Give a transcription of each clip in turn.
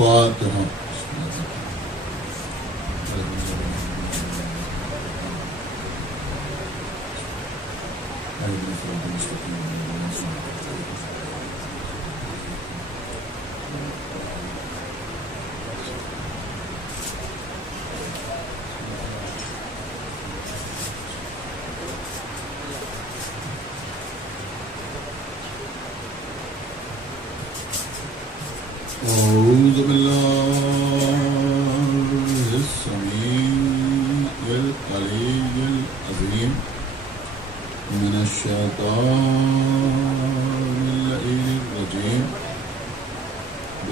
فاتحہ. أعوذ بالله السميع العلي العظيم من الشيطان اللعين الرجيم.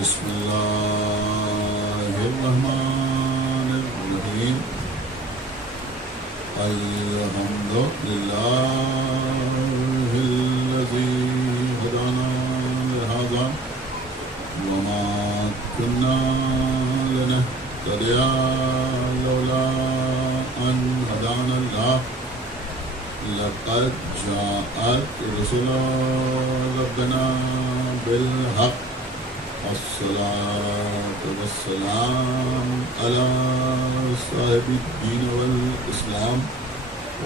بسم الله الرحمن الرحيم. الحمد لله الذي هدانا لهذا وما كنا لنهتدي لولا أن هدانا الله. لقد جاءت رسل ربنا بالحق. الصلاة والسلام على صاحب الدين والإسلام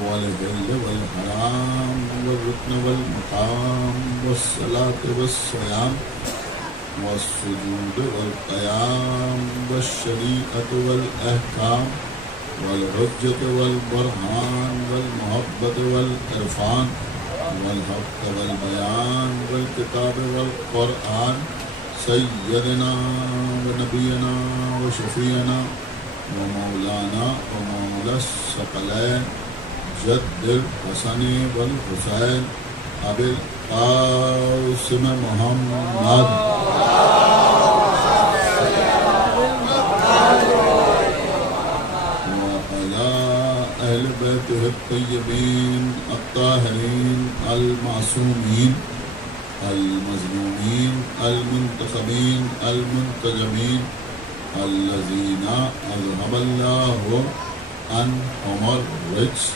والهل والحرام والركن والمقام والصلاة والسلام والسجود والقيام والشريعة والأحكام والحجة والبرهان والمحبة والعرفان والحق والبيان والكتاب والقرآن. سيدنا ونبينا وشفيعنا ومولانا ومولى الثقلين جد الحسن والحسين أبي القاسم محمد وعلى أهل بيته الطيبين الطاهرين المعصومين المظلومين المنتخبين المنتجبين الذين أذهب الله عنهم الرجس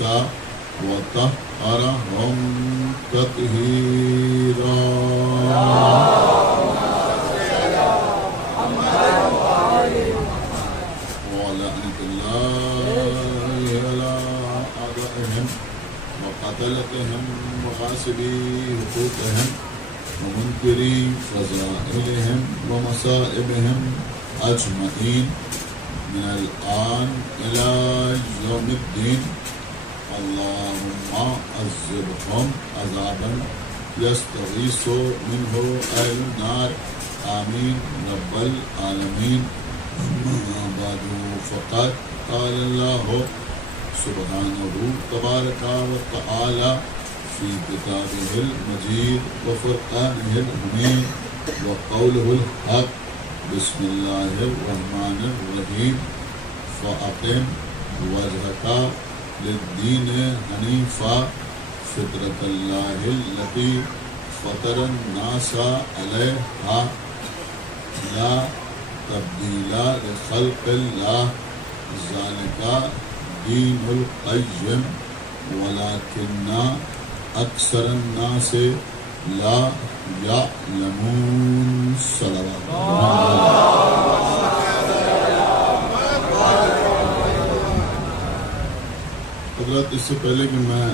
وطهرهم تطهيرا. ولعنة الله على أعدائهم وقتلتهم وغاصبي حقوقهم ومنكري فضائلهم ومصائبهم أجمعين من الآن إلى يوم الدين. اللهم عذبهم عذابا يستغيث منه أهل النار. آمين رب العالمين. أما بعد فقد قال الله سبحانه تبارك وتعالى في كتابه المجيد وفرقانه الحميد وقوله الحق. بسم الله الرحمن الرحيم. فأقم وجهك للدين حنيفا فطرة الله التي فطر الناس عليها لا تبديل لخلق الله ذلك دين القيم ولكن أكثر الناس لا يعلمون. صلوات حضرات. اس سے پہلے کہ میں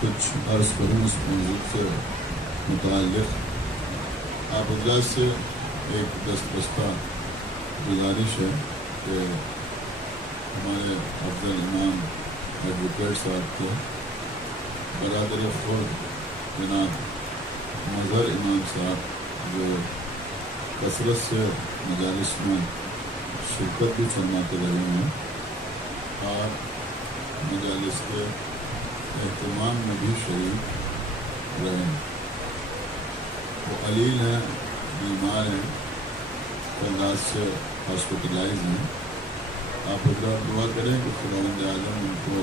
کچھ عرض کروں اس موضوع سے متعلق، آپ حضرات سے ایک دستبستہ گزارش ہے کہ ہمارے افضل امام ایڈوکیٹ صاحب کے برادر خود جناب مظہر امام صاحب جو کثرت سے مجالس میں شرکت بھی فرماتے رہے ہیں اور مجالس کے اہتمام میں بھی شریک رہے ہیں. وہ علیل ہیں، بیمار ہیں، رات سے ہاسپٹلائز ہیں. آپ حضرات دعا کریں کہ خداوند اعظم ان کو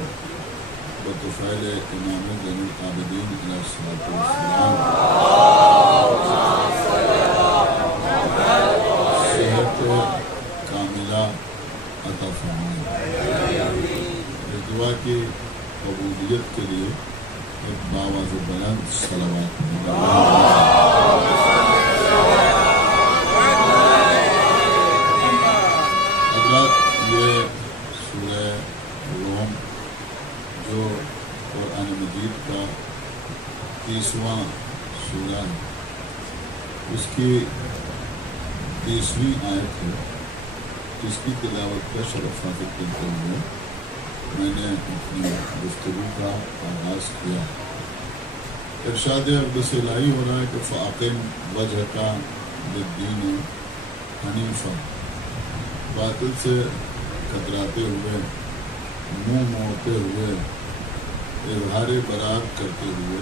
بطفیل امام زین العابدین علیہ الصلوۃ والسلام صحت کاملہ عطا فرمائیں. اس دعا کی قبولیت کے لیے ایک باواز بلند صلوات. شورا ہے، اس کی 30ویں آیت ہے، جس کی تلاوت کا شرف حاصل کرتے ہوئے میں نے اپنی گفتگو کا آغاز کیا۔ ارشاد اقدس الہی ہو رہا ہے کہ فَأَقِمْ وَجْهَكَ لِلدِّينِ حَنِيفًا، باطل سے کتراتے ہوئے، منہ موڑتے ہوئے، اظہار برات کرتے ہوئے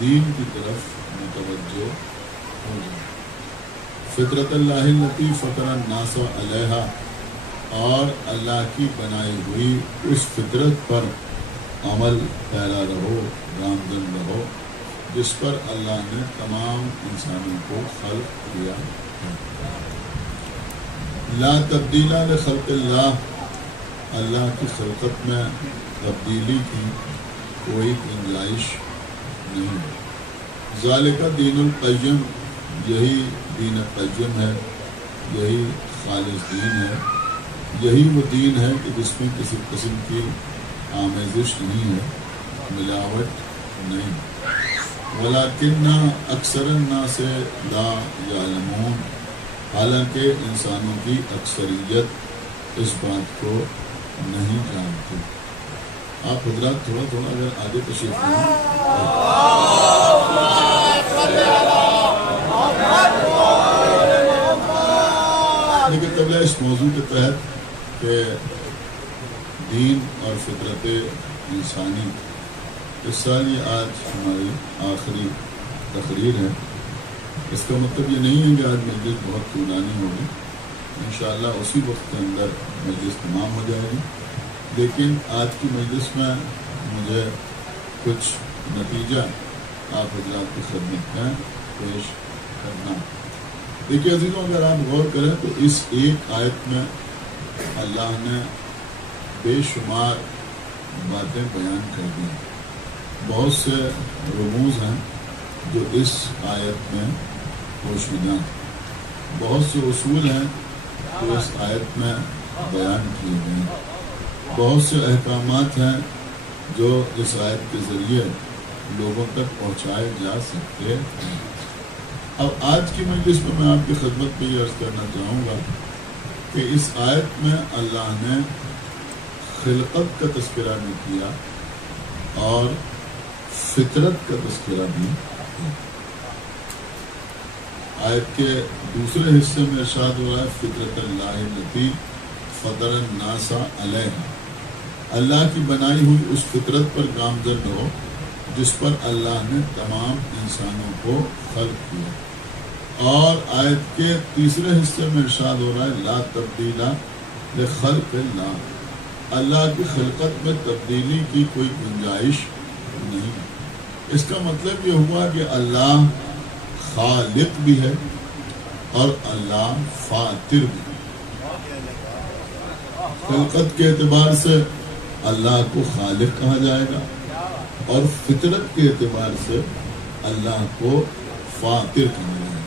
دین کی طرف متوجہ ہو جائے۔ فطرت اللہ التی فطر الناس علیہا، اور اللہ کی بنائی ہوئی اس فطرت پر عمل پیرا رہو، گامزن رہو، جس پر اللہ نے تمام انسانوں کو خلق کیا ہے۔ لا تبدیل لخلق اللہ، اللہ کی خلقت میں تبدیلی کی کوئی گنجائش نہیں۔ ذالک دین القیم، یہی دین قیم ہے، یہی خالص دین ہے، یہی وہ دین ہے کہ جس میں کسی قسم کی آمیزش نہیں ہے، ملاوٹ نہیں۔ ولیکن اکثر الناس لا یعلمون، حالانکہ انسانوں کی اکثریت اس بات کو نہیں جانتی۔ آپ حضرات تھوڑا تھوڑا اگر آگے تشریف لیں۔ لیکن قبل اس موضوع کے تحت کہ دین اور فطرت انسانی، اس سال یہ آج ہماری آخری تقریر ہے۔ اس کا مطلب یہ نہیں ہے کہ آج مجلس بہت طولانی ہوگی، انشاءاللہ اسی وقت کے اندر مجلس تمام ہو جائے گی، لیکن آج کی مجلس میں مجھے کچھ نتیجہ آپ حضرات کی خدمت میں پیش کرنا۔ دیکھیے عزیزوں، اگر آپ غور کریں تو اس ایک آیت میں اللہ نے بے شمار باتیں بیان کر دی۔ بہت سے رموز ہیں جو اس آیت میں پوشیدہ ہیں، بہت سے اصول ہیں جو اس آیت میں بیان کیے گئے ہیں، بہت سے احکامات ہیں جو اس آیت کے ذریعے لوگوں تک پہنچائے جا سکتے ہیں۔ اب آج کی مجلس میں آپ کی خدمت میں یہ عرض کرنا چاہوں گا کہ اس آیت میں اللہ نے خلقت کا تذکرہ بھی کیا اور فطرت کا تذکرہ بھی کیا۔ آیت کے دوسرے حصے میں ارشاد ہوا ہے فطرت اللہ التی فطر الناس علیہا، اللہ کی بنائی ہوئی اس فطرت پر گامزن رہو جس پر اللہ نے تمام انسانوں کو خلق کیا۔ اور آیت کے تیسرے حصے میں ارشاد ہو رہا ہے لا تبدیل لخلق اللہ، اللہ کی خلقت میں تبدیلی کی کوئی گنجائش نہیں۔ اس کا مطلب یہ ہوا کہ اللہ خالق بھی ہے اور اللہ فاطر بھی ہے۔ خلقت کے اعتبار سے اللہ کو خالق کہا جائے گا اور فطرت کے اعتبار سے اللہ کو فاطر کہا جائے گا۔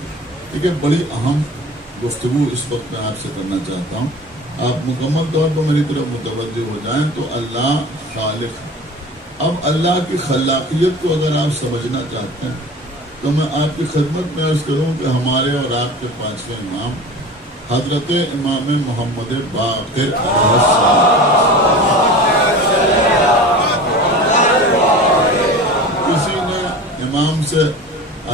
ٹھیک ہے، بڑی اہم گفتگو اس وقت میں آپ سے کرنا چاہتا ہوں، آپ مکمل طور پر میری طرف متوجہ ہو جائیں۔ تو اللہ خالق ہے۔ اب اللہ کی خلاقیت کو اگر آپ سمجھنا چاہتے ہیں تو میں آپ کی خدمت میں عرض کروں کہ ہمارے اور آپ کے پانچویں امام حضرت امام محمد باقر علیہ السلام، کسی نے امام سے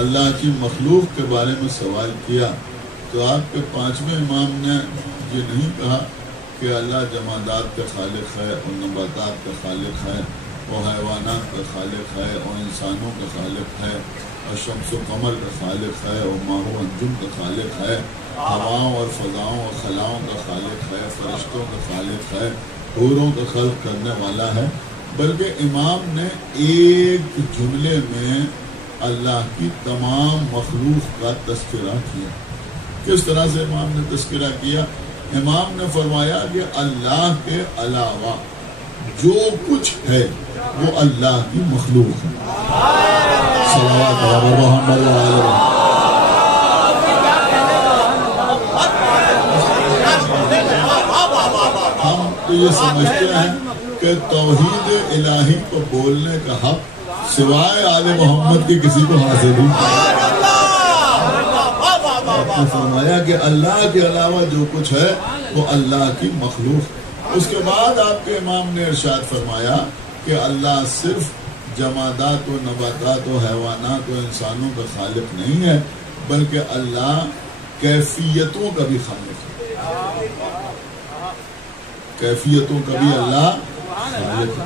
اللہ کی مخلوق کے بارے میں سوال کیا تو آپ کے پانچویں امام نے یہ نہیں کہا کہ اللہ جمادات کا خالق ہے اور نباتات کا خالق ہے اور حیوانات کا خالق ہے اور انسانوں کا خالق ہے اور شمس و قمر کا خالق ہے اور ماہ و انجم کا خالق ہے، ہواؤں اور فضاؤں اور خلاؤں کا خالق ہے، فرشتوں کا خالق ہے، حوروں کا خلق کرنے والا ہے۔ بلکہ امام نے ایک جملے میں اللہ کی تمام مخلوق کا تذکرہ کیا۔ کس طرح سے امام نے تذکرہ کیا؟ امام نے فرمایا کہ اللہ کے علاوہ جو کچھ ہے وہ اللہ کی مخلوق ہے۔ صلوات محمد علیہ۔ ہم تو یہ سمجھتے ہیں کہ توحید الہی کو بولنے کا حق سوائے آل محمد کے کسی کو حاصل ہی آپ نے فرمایا کہ اللہ کے علاوہ جو کچھ ہے وہ اللہ کی مخلوق. اس کے بعد آپ کے امام نے ارشاد فرمایا کہ اللہ صرف جمادات و نباتات و حیوانات و انسانوں کا خالق نہیں ہے بلکہ اللہ کیفیتوں کا بھی خالق ہے. کیفیتوں کا بھی اللہ خالق ہے.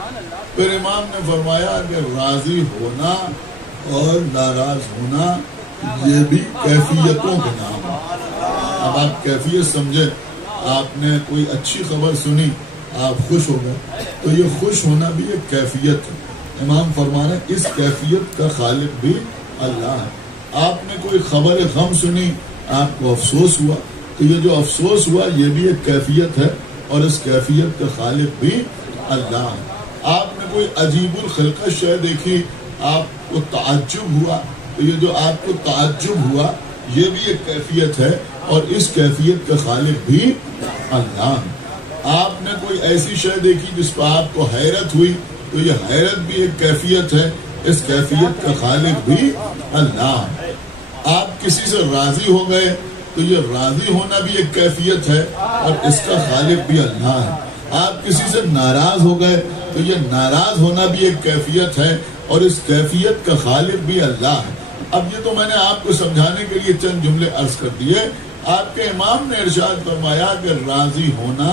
پھر امام نے فرمایا کہ راضی ہونا اور ناراض ہونا یہ بھی کیفیتوں کے نام ہے. اب آپ کیفیت سمجھیں, آپ نے کوئی اچھی خبر سنی, آپ خوش ہو گئے, تو یہ خوش ہونا بھی ایک کیفیت ہے. امام فرما رہے ہیں اس کیفیت کا خالق بھی اللہ ہے. آپ نے کوئی خبر غم سنی, آپ کو افسوس ہوا, تو یہ جو افسوس ہوا یہ بھی ایک کیفیت ہے اور اس کیفیت کا خالق بھی اللہ ہے. آپ نے کوئی عجیب الخلقت شے دیکھی, آپ کو تعجب ہوا, تو یہ جو آپ کو تعجب ہوا یہ بھی ایک کیفیت ہے اور اس کیفیت کا خالق بھی اللہ ہے. آپ نے کوئی ایسی شے دیکھی جس پر آپ کو حیرت ہوئی, تو یہ حیرت بھی ایک کیفیت ہے, اس کیفیت کا خالق بھی اللہ ہے. آپ کسی سے راضی ہو گئے تو یہ راضی ہونا بھی ایک کیفیت ہے اور اس کا خالق بھی اللہ ہے. آپ کسی سے ناراض ہو گئے تو یہ ناراض ہونا بھی ایک کیفیت ہے اور اس کیفیت کا خالق بھی اللہ ہے. اب یہ تو میں نے آپ کو سمجھانے کے لیے چند جملے عرض کر دیے. آپ کے امام نے ارشاد فرمایا کہ راضی ہونا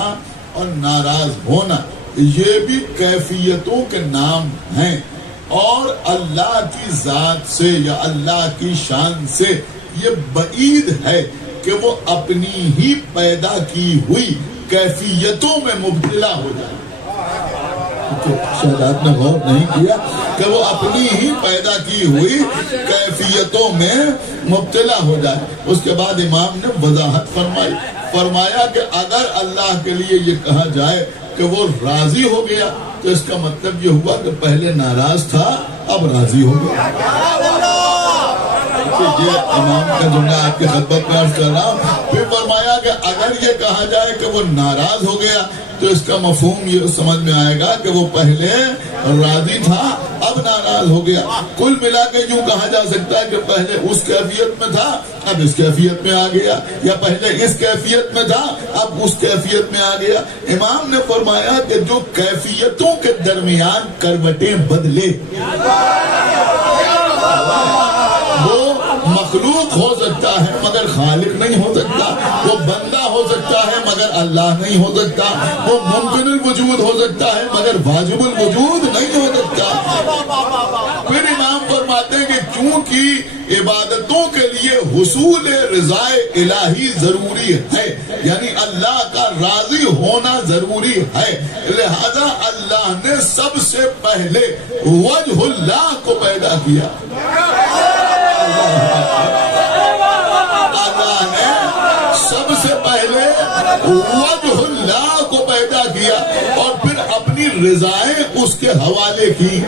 اور ناراض ہونا یہ بھی کیفیتوں کے نام ہیں, اور اللہ کی ذات سے یا اللہ کی شان سے یہ بعید ہے کہ وہ اپنی ہی پیدا کی ہوئی کیفیتوں میں مبتلا ہو جائے. شاید آپ نے غور نہیں کیا کہ وہ اپنی ہی پیدا کی ہوئی کیفیتوں میں مبتلا ہو جائے. اس کے بعد امام نے وضاحت فرمائی, فرمایا کہ اگر اللہ کے لیے یہ کہا جائے کہ وہ راضی ہو گیا تو اس کا مطلب یہ ہوا کہ پہلے ناراض تھا اب راضی ہو گیا. یہ امام کا جملہ آپ کی خدمت میں عرض کر رہا ہوں. پھر فرمایا کہ اگر یہ کہا جائے کہ وہ ناراض ہو گیا تو اس کا مفہوم یہ سمجھ میں آئے گا کہ وہ پہلے راضی تھا اب ناراض ہو گیا. کل ملا کے یوں کہا جا سکتا ہے کہ پہلے اس کیفیت میں تھا اب اس کیفیت میں آ گیا, یا پہلے اس کیفیت میں تھا اب اس کیفیت میں آ گیا. امام نے فرمایا کہ جو کیفیتوں کے درمیان کروٹیں بدلے وہ مخلوق ہو سکتا ہے مگر خالق نہیں ہو سکتا, وہ بندہ ہو سکتا ہے مگر اللہ نہیں ہو سکتا, وہ ممکن الوجود ہو سکتا ہے مگر واجب الوجود نہیں ہو سکتا. پھر امام فرماتے ہیں کہ چونکہ عبادتوں کے لیے حصول رضا الہی ضروری ہے, یعنی اللہ کا راضی ہونا ضروری ہے, لہذا اللہ نے سب سے پہلے وجہ اللہ کو پیدا کیا. اللہ نے سب سے پہلے وجہ اللہ کو پیدا کیا اور پھر اپنی رضائیں اس کے حوالے کی.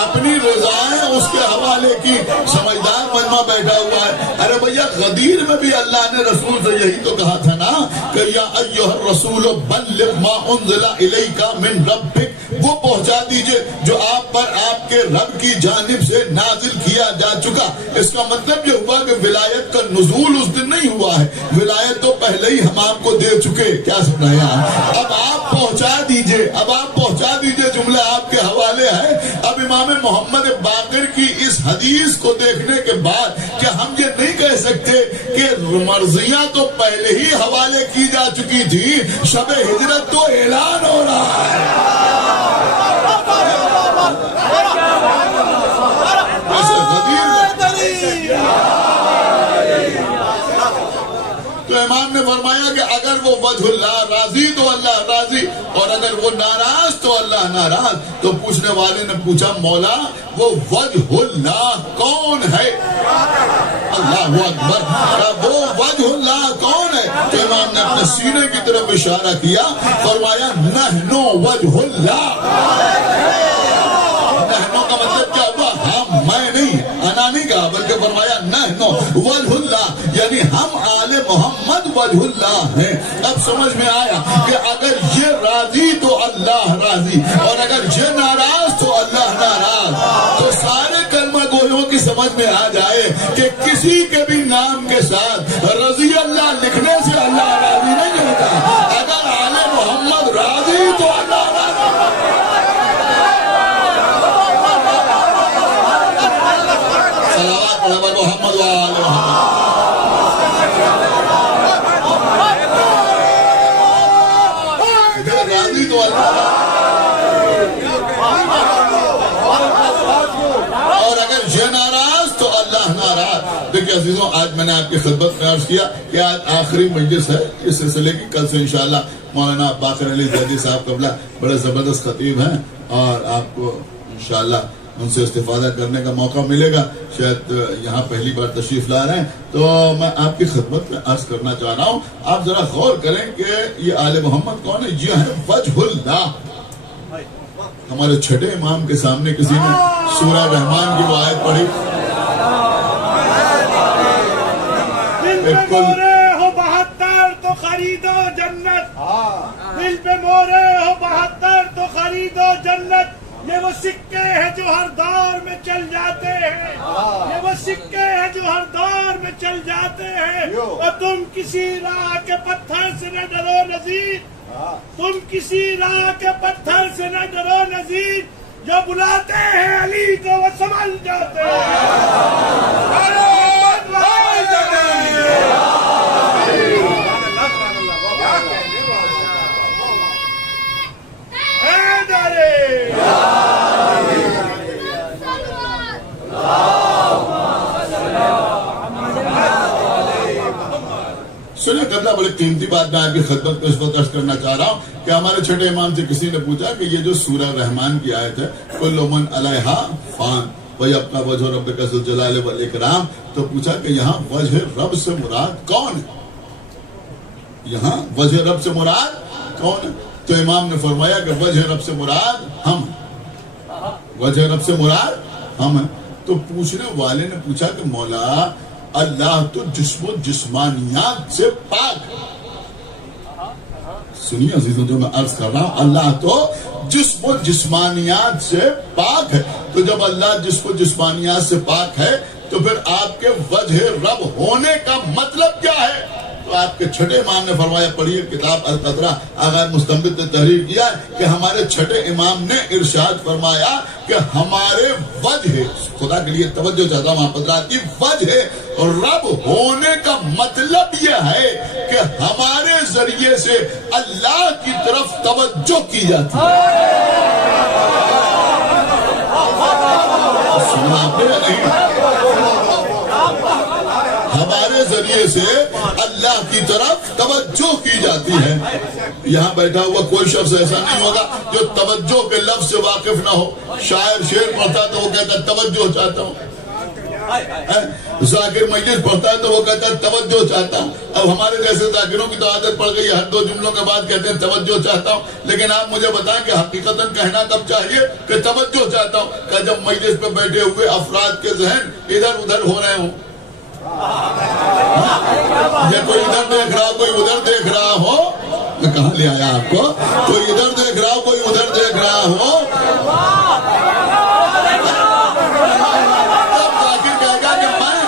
اپنی رضائیں اس کے حوالے کی. سمجھدار مجمع بیٹھا ہوا ہے. ارے بھیا غدیر میں بھی اللہ نے رسول سے یہی تو کہا تھا نا کہ یا ایھا الرسول بلغ ما انزل الیک من ربک, وہ پہنچا دیجئے جو آپ پر آپ کے رب کی جانب سے نازل کیا جا چکا. اس کا مطلب یہ ہوا کہ ولایت کا نزول اس دن نہیں ہوا ہے, ولایت تو پہلے ہی ہم آپ کو دے چکے. کیا سمجھایا؟ اب آپ پہنچا دیجئے, اب آپ پہنچا دیجئے, جملہ آپ کے حوالے ہے. اب امام محمد باقر کی اس حدیث کو دیکھنے کے بعد کہ ہم یہ نہیں کہہ سکتے کہ مرضیاں تو پہلے ہی حوالے کی جا چکی تھی, شب ہجرت تو اعلان ہو رہا ہے. تو امام نے فرمایا کہ اگر وہ وجہ اللہ راضی تو اللہ راضی, اور اگر وہ ناراض تو اللہ ناراض. تو پوچھنے والے نے پوچھا مولا وہ وجہ اللہ کون ہے؟ اللہ اکبر, وہ وجہ اللہ کون ہے؟ تو امام نے اپنے سینے کی طرف اشارہ کیا, فرمایا نحنو وجہ اللہ. نحنو کا مطلب کیا ہوا؟ ہاں میں نہیں, انا نہیں کہا, بلکہ فرمایا نحنو وجہ اللہ, یعنی ہم آل محمد وجہ اللہ ہیں. اب سمجھ میں آیا کہ اگر یہ راضی تو اللہ راضی، اور اگر یہ ناراض تو اللہ ناراض. تو سارے کلمہ گویوں کی سمجھ میں آ جائے کہ کسی کے بھی نام کے ساتھ رضی اللہ لکھنے سے اللہ راضی نہیں ہوتا. اگر آل محمد راضی تو اللہ راضی. صلوات علی محمد و آل محمد. راضی تو اللہ، اور اگر یہ ناراض تو اللہ ناراض. دیکھیں عزیزوں، آج میں نے آپ کی خدمت میں عرض کیا کہ آج آخری مجلس ہے اس سلسلے کی. کل سے انشاءاللہ مولانا باقر علی زیدی صاحب قبلہ بڑے زبردست خطیب ہیں، اور آپ کو انشاءاللہ ان سے استفادہ کرنے کا موقع ملے گا. شاید یہاں پہلی بار تشریف لا رہے ہیں، تو میں آپ کی خدمت میں عرض کرنا چاہ رہا ہوں، آپ ذرا غور کریں کہ یہ آل محمد کون ہے. یہ ہے وجہ اللہ. ہمارے چھٹے امام کے سامنے کسی نے سورہ رحمان کی وہ آیت پڑھی. دل پہ مورے ہو 72 تو خریدو جنت، دل پہ مورے ہو 72 تو خریدو جنت. یہ وہ سکے ہیں جو ہر دور میں چل جاتے ہیں، یہ وہ سکے ہیں جو ہر دور میں چل جاتے ہیں. اور تم کسی راہ کے پتھر سے نہ ڈرو نذیر، تم کسی راہ کے پتھر سے نہ ڈرو نذیر. جو بلاتے ہیں علی کو وہ سمجھ جاتے ہیں. سنیں قبلہ، بڑی قیمتی بات میں آپ کی خدمت میں اس وقت عرض کرنا چاہ رہا ہوں کہ ہمارے چھٹے امام سے کسی نے پوچھا کہ یہ جو سورہ رحمان کی آیت ہے کل من علیہا فان ویبقی وجہ ربک ذو الجلال والاکرام، تو پوچھا کہ یہاں وجہ رب سے مراد کون ہے؟ یہاں وجہ رب سے مراد کون ہے؟ تو امام نے فرمایا کہ وجہ رب سے مراد ہم ہیں، وجہ رب سے مراد ہم ہیں. تو پوچھنے والے نے پوچھا کہ مولا اللہ تو جسم و جسمانیات سے پاک ہے. سنیے عزیزوں، جو میں عرض کر رہا ہوں، اللہ تو جسم و جسمانیات سے پاک ہے. تو جب اللہ جسم و جسمانیات سے پاک ہے تو پھر آپ کے وجہ رب ہونے کا مطلب کیا ہے؟ تو آپ کے چھٹے امام نے فرمایا، پڑھیے کتاب القطرہ، آغا مستنبط نے تحریر کیا کہ ہمارے چھٹے امام نے ارشاد فرمایا کہ ہمارے وجہ، خدا کے لیے توجہ چاہتا ہوں حضرات کی، وجہ رب ہونے کا مطلب یہ ہے کہ ہمارے ذریعے سے اللہ کی طرف توجہ کی جاتی ہے. سنا آپ نے نہیں؟ ہمارے ذریعے سے اللہ کی طرف توجہ کی جاتی ہے. یہاں بیٹھا ہوا کوئی شخص ایسا نہیں ہوگا جو توجہ کے لفظ سے واقف نہ ہو. شاعر شعر پڑھتا ہے تو وہ کہتا ہے توجہ چاہتا ہوں، ذاکر مجلس پڑھتا ہے تو وہ کہتا ہے توجہ چاہتا ہوں. اب ہمارے جیسے ذاکروں کی تو عادت پڑ گئی ہے، ہر دو جملوں کے بعد کہتے ہیں توجہ چاہتا ہوں. لیکن آپ مجھے بتائیں کہ حقیقتاً کہنا کب چاہیے کہ توجہ چاہتا ہوں؟ کہ جب مجلس پہ بیٹھے ہوئے افراد کے ذہن ادھر ادھر ہو رہے ہوں، یا کوئی ادھر دیکھ رہا ہو کوئی ادھر دیکھ رہا ہو. میں کہاں لے آیا آپ کو؟ کوئی ادھر دیکھ رہا ہو کوئی ادھر دیکھ رہا ہو، تب ذاکر کہے گا کہ میں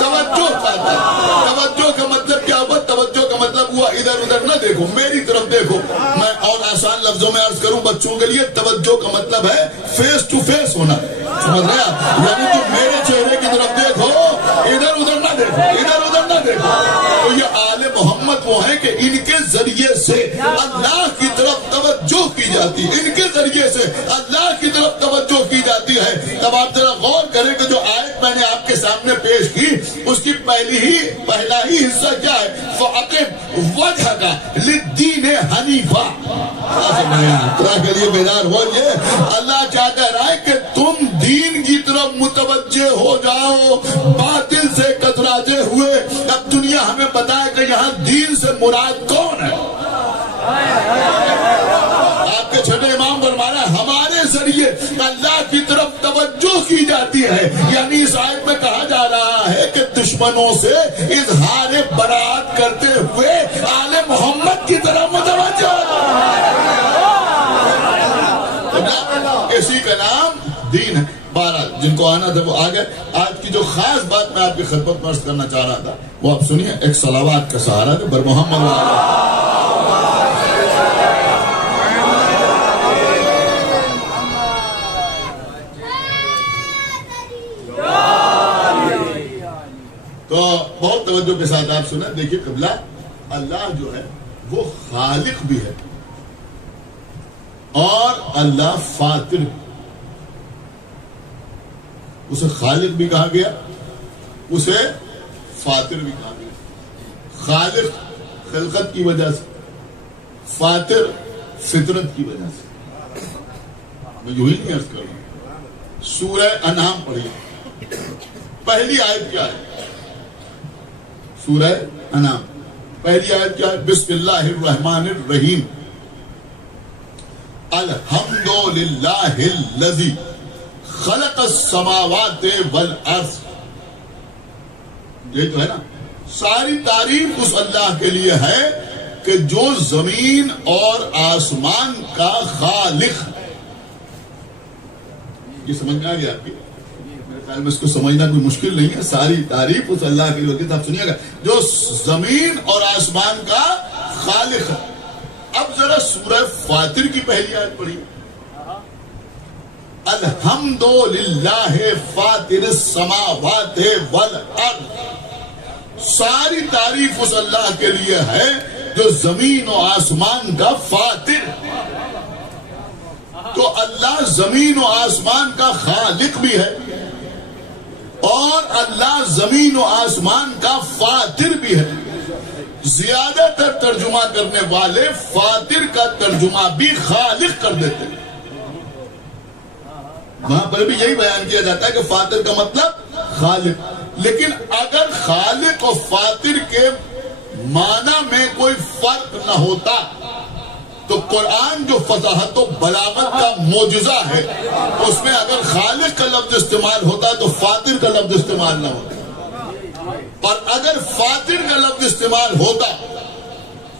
توجہ چاہتا ہوں. توجہ کا مطلب کیا ہوا؟ توجہ کا مطلب ہوا ادھر ادھر نہ دیکھو، میری طرف دیکھو. میں اور آسان لفظوں میں عرض کروں بچوں کے لیے، توجہ کا مطلب ہے فیس ٹو فیس ہونا. سمجھ رہے آپ؟ یعنی تم میرے چہرے کی طرف دیکھو، ادھر ادھر نہ دیکھو، ادھر ادھر نہ دیکھو. تو یہ آل محمد وہ ہیں کہ ان کے ذریعے سے اللہ کی طرف توجہ کی جاتی ہے، ان کے ذریعے سے اللہ کی طرف توجہ کی جاتی ہے. تب آپ ذرا غور کریں کہ جو آیت میں نے آپ کے سامنے پیش کی اس کی پہلا ہی حصہ کیا ہے؟ فَأَقِمْ وَجْهَكَ لِلدِّينِ حَنِيفًا. اللہ کے لیے بیدار ہو. یہ اللہ کیا کہہ رہا ہے کہ تم دین کی طرف متوجہ ہو جاؤ، باطل سے کتراتے ہوئے. اب دنیا ہمیں بتائے کہ یہاں دین سے مراد کون ہے؟ آپ کے چھٹے امام فرما رہے ہیں ہمارے ذریعے اللہ کی طرف توجہ کی جاتی ہے. یعنی اس آیت میں کہا جا رہا ہے کہ دشمنوں سے اظہار برات کرتے ہوئے آل محمد کی طرف متوجہ اسی کا نام دین ہے. بارہ جن کو آنا تھا وہ آگئے. آج کی جو خاص بات میں آپ کی خدمت میں عرض کرنا چاہ رہا تھا وہ آپ سنیے. ایک صلوات کا سہارا دے بر محمد تو بہت توجہ کے ساتھ آپ سنیں. دیکھیے قبلہ اللہ جو ہے وہ خالق بھی ہے اور اللہ فاطر. اسے خالق بھی کہا گیا, اسے فاطر بھی کہا گیا. خالق خلقت کی وجہ سے, فاطر فطرت کی وجہ سے. میں یوں ہی نہیں عرض کر رہا ہوں. سورہ انعام پڑھیے, پہلی آیت کیا ہے؟ سورہ انعام پہلی آیت کیا ہے؟ بسم اللہ الرحمن الرحیم. الحمدللہ الذی خلق السماوات والارض. یہ تو ہے نا, ساری تعریف اس اللہ کے لیے ہے کہ جو زمین اور آسمان کا خالق. یہ سمجھ میں آ گیا آپ کی؟ میرے خیال میں اس کو سمجھنا کوئی مشکل نہیں ہے. ساری تعریف اس اللہ کے لیے. آپ سنیے گا, جو زمین اور آسمان کا خالق ہے. اب ذرا سورہ فاطر کی پہلی آیت پڑھیے. الحمدللہ فاطر السماوات والارض. ساری تعریف اس اللہ کے لیے ہے جو زمین و آسمان کا فاطر. تو اللہ زمین و آسمان کا خالق بھی ہے اور اللہ زمین و آسمان کا فاطر بھی ہے. زیادہ تر ترجمہ کرنے والے فاطر کا ترجمہ بھی خالق کر دیتے ہیں. وہاں پر بھی یہی بیان کیا جاتا ہے کہ فاطر کا مطلب خالق. لیکن اگر خالق اور فاطر کے معنی میں کوئی فرق نہ ہوتا تو قرآن جو فصاحت و بلاغت کا معجزہ ہے اس میں اگر خالق کا لفظ استعمال ہوتا تو فاطر کا لفظ استعمال نہ ہوتا. اور اگر فاطر کا لفظ استعمال ہوتا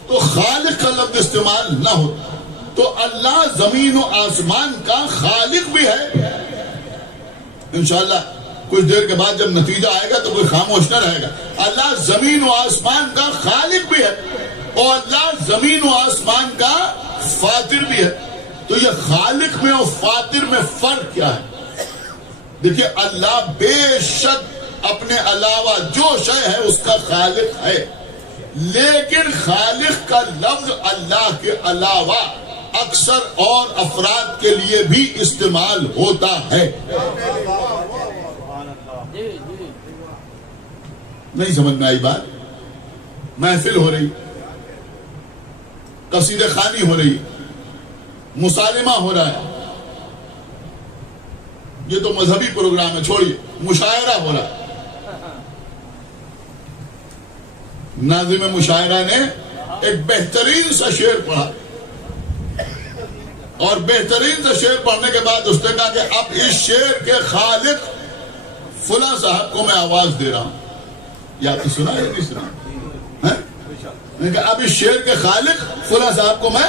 تو خالق کا لفظ استعمال نہ ہوتا. تو اللہ زمین و آسمان کا خالق بھی ہے. انشاءاللہ کچھ دیر کے بعد جب نتیجہ آئے گا تو کوئی خاموش نہ رہے گا. اللہ زمین و آسمان کا خالق بھی ہے اور اللہ زمین و آسمان کا فاطر بھی ہے. تو یہ خالق میں اور فاطر میں فرق کیا ہے؟ دیکھیے, اللہ بے شک اپنے علاوہ جو شے ہے اس کا خالق ہے, لیکن خالق کا لفظ اللہ کے علاوہ اکثر اور افراد کے لیے بھی استعمال ہوتا ہے. نہیں سمجھ میں آئی بات؟ محفل ہو رہی, قصیدہ خوانی ہو رہی, مسالمہ ہو رہا ہے. یہ تو مذہبی پروگرام ہے, چھوڑیے. مشاعرہ ہو رہا ہے. ناظم مشاعرہ نے ایک بہترین سا شعر پڑھا اور بہترین سا شعر پڑھنے کے بعد اس نے کہا کہ اب اس شعر کے خالق فلاں صاحب کو میں آواز دے رہا ہوں. یا آپ نے سنا ہے نہیں سنا؟ اب اس شعر کے خالق فلاں صاحب کو میں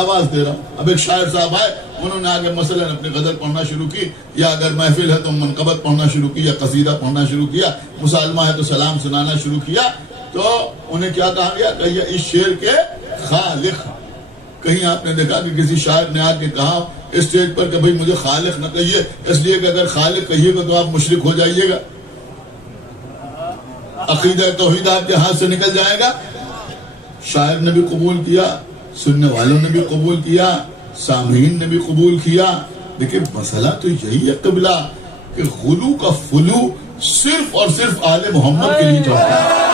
آواز دے رہا ہوں. اب ایک شاعر صاحب آئے, انہوں نے آگے مثلاً اپنی غزل پڑھنا شروع کی, یا اگر محفل ہے تو منقبت پڑھنا شروع کی, یا قصیدہ پڑھنا شروع کیا, مسالمہ ہے تو سلام سنانا شروع کیا. تو انہیں کیا کہا گیا کہ یہ اس شعر کے خالق. کہیں آپ نے دیکھا کہ کسی شاعر نے آ کے کہا اسٹیج پر کہ بھئی مجھے خالق نہ کہیے, اس لیے کہ اگر خالق کہیے گا تو آپ مشرک ہو جائیے گا, عقیدہ توحید آپ کے ہاتھ سے نکل جائے گا. شاعر نے بھی قبول کیا, سننے والوں نے بھی قبول کیا, سامعین نے بھی قبول کیا. لیکن مسئلہ تو یہی ہے قبلہ کہ غلو کا فلو صرف اور صرف آل محمد کے لیے چاہتا ہے.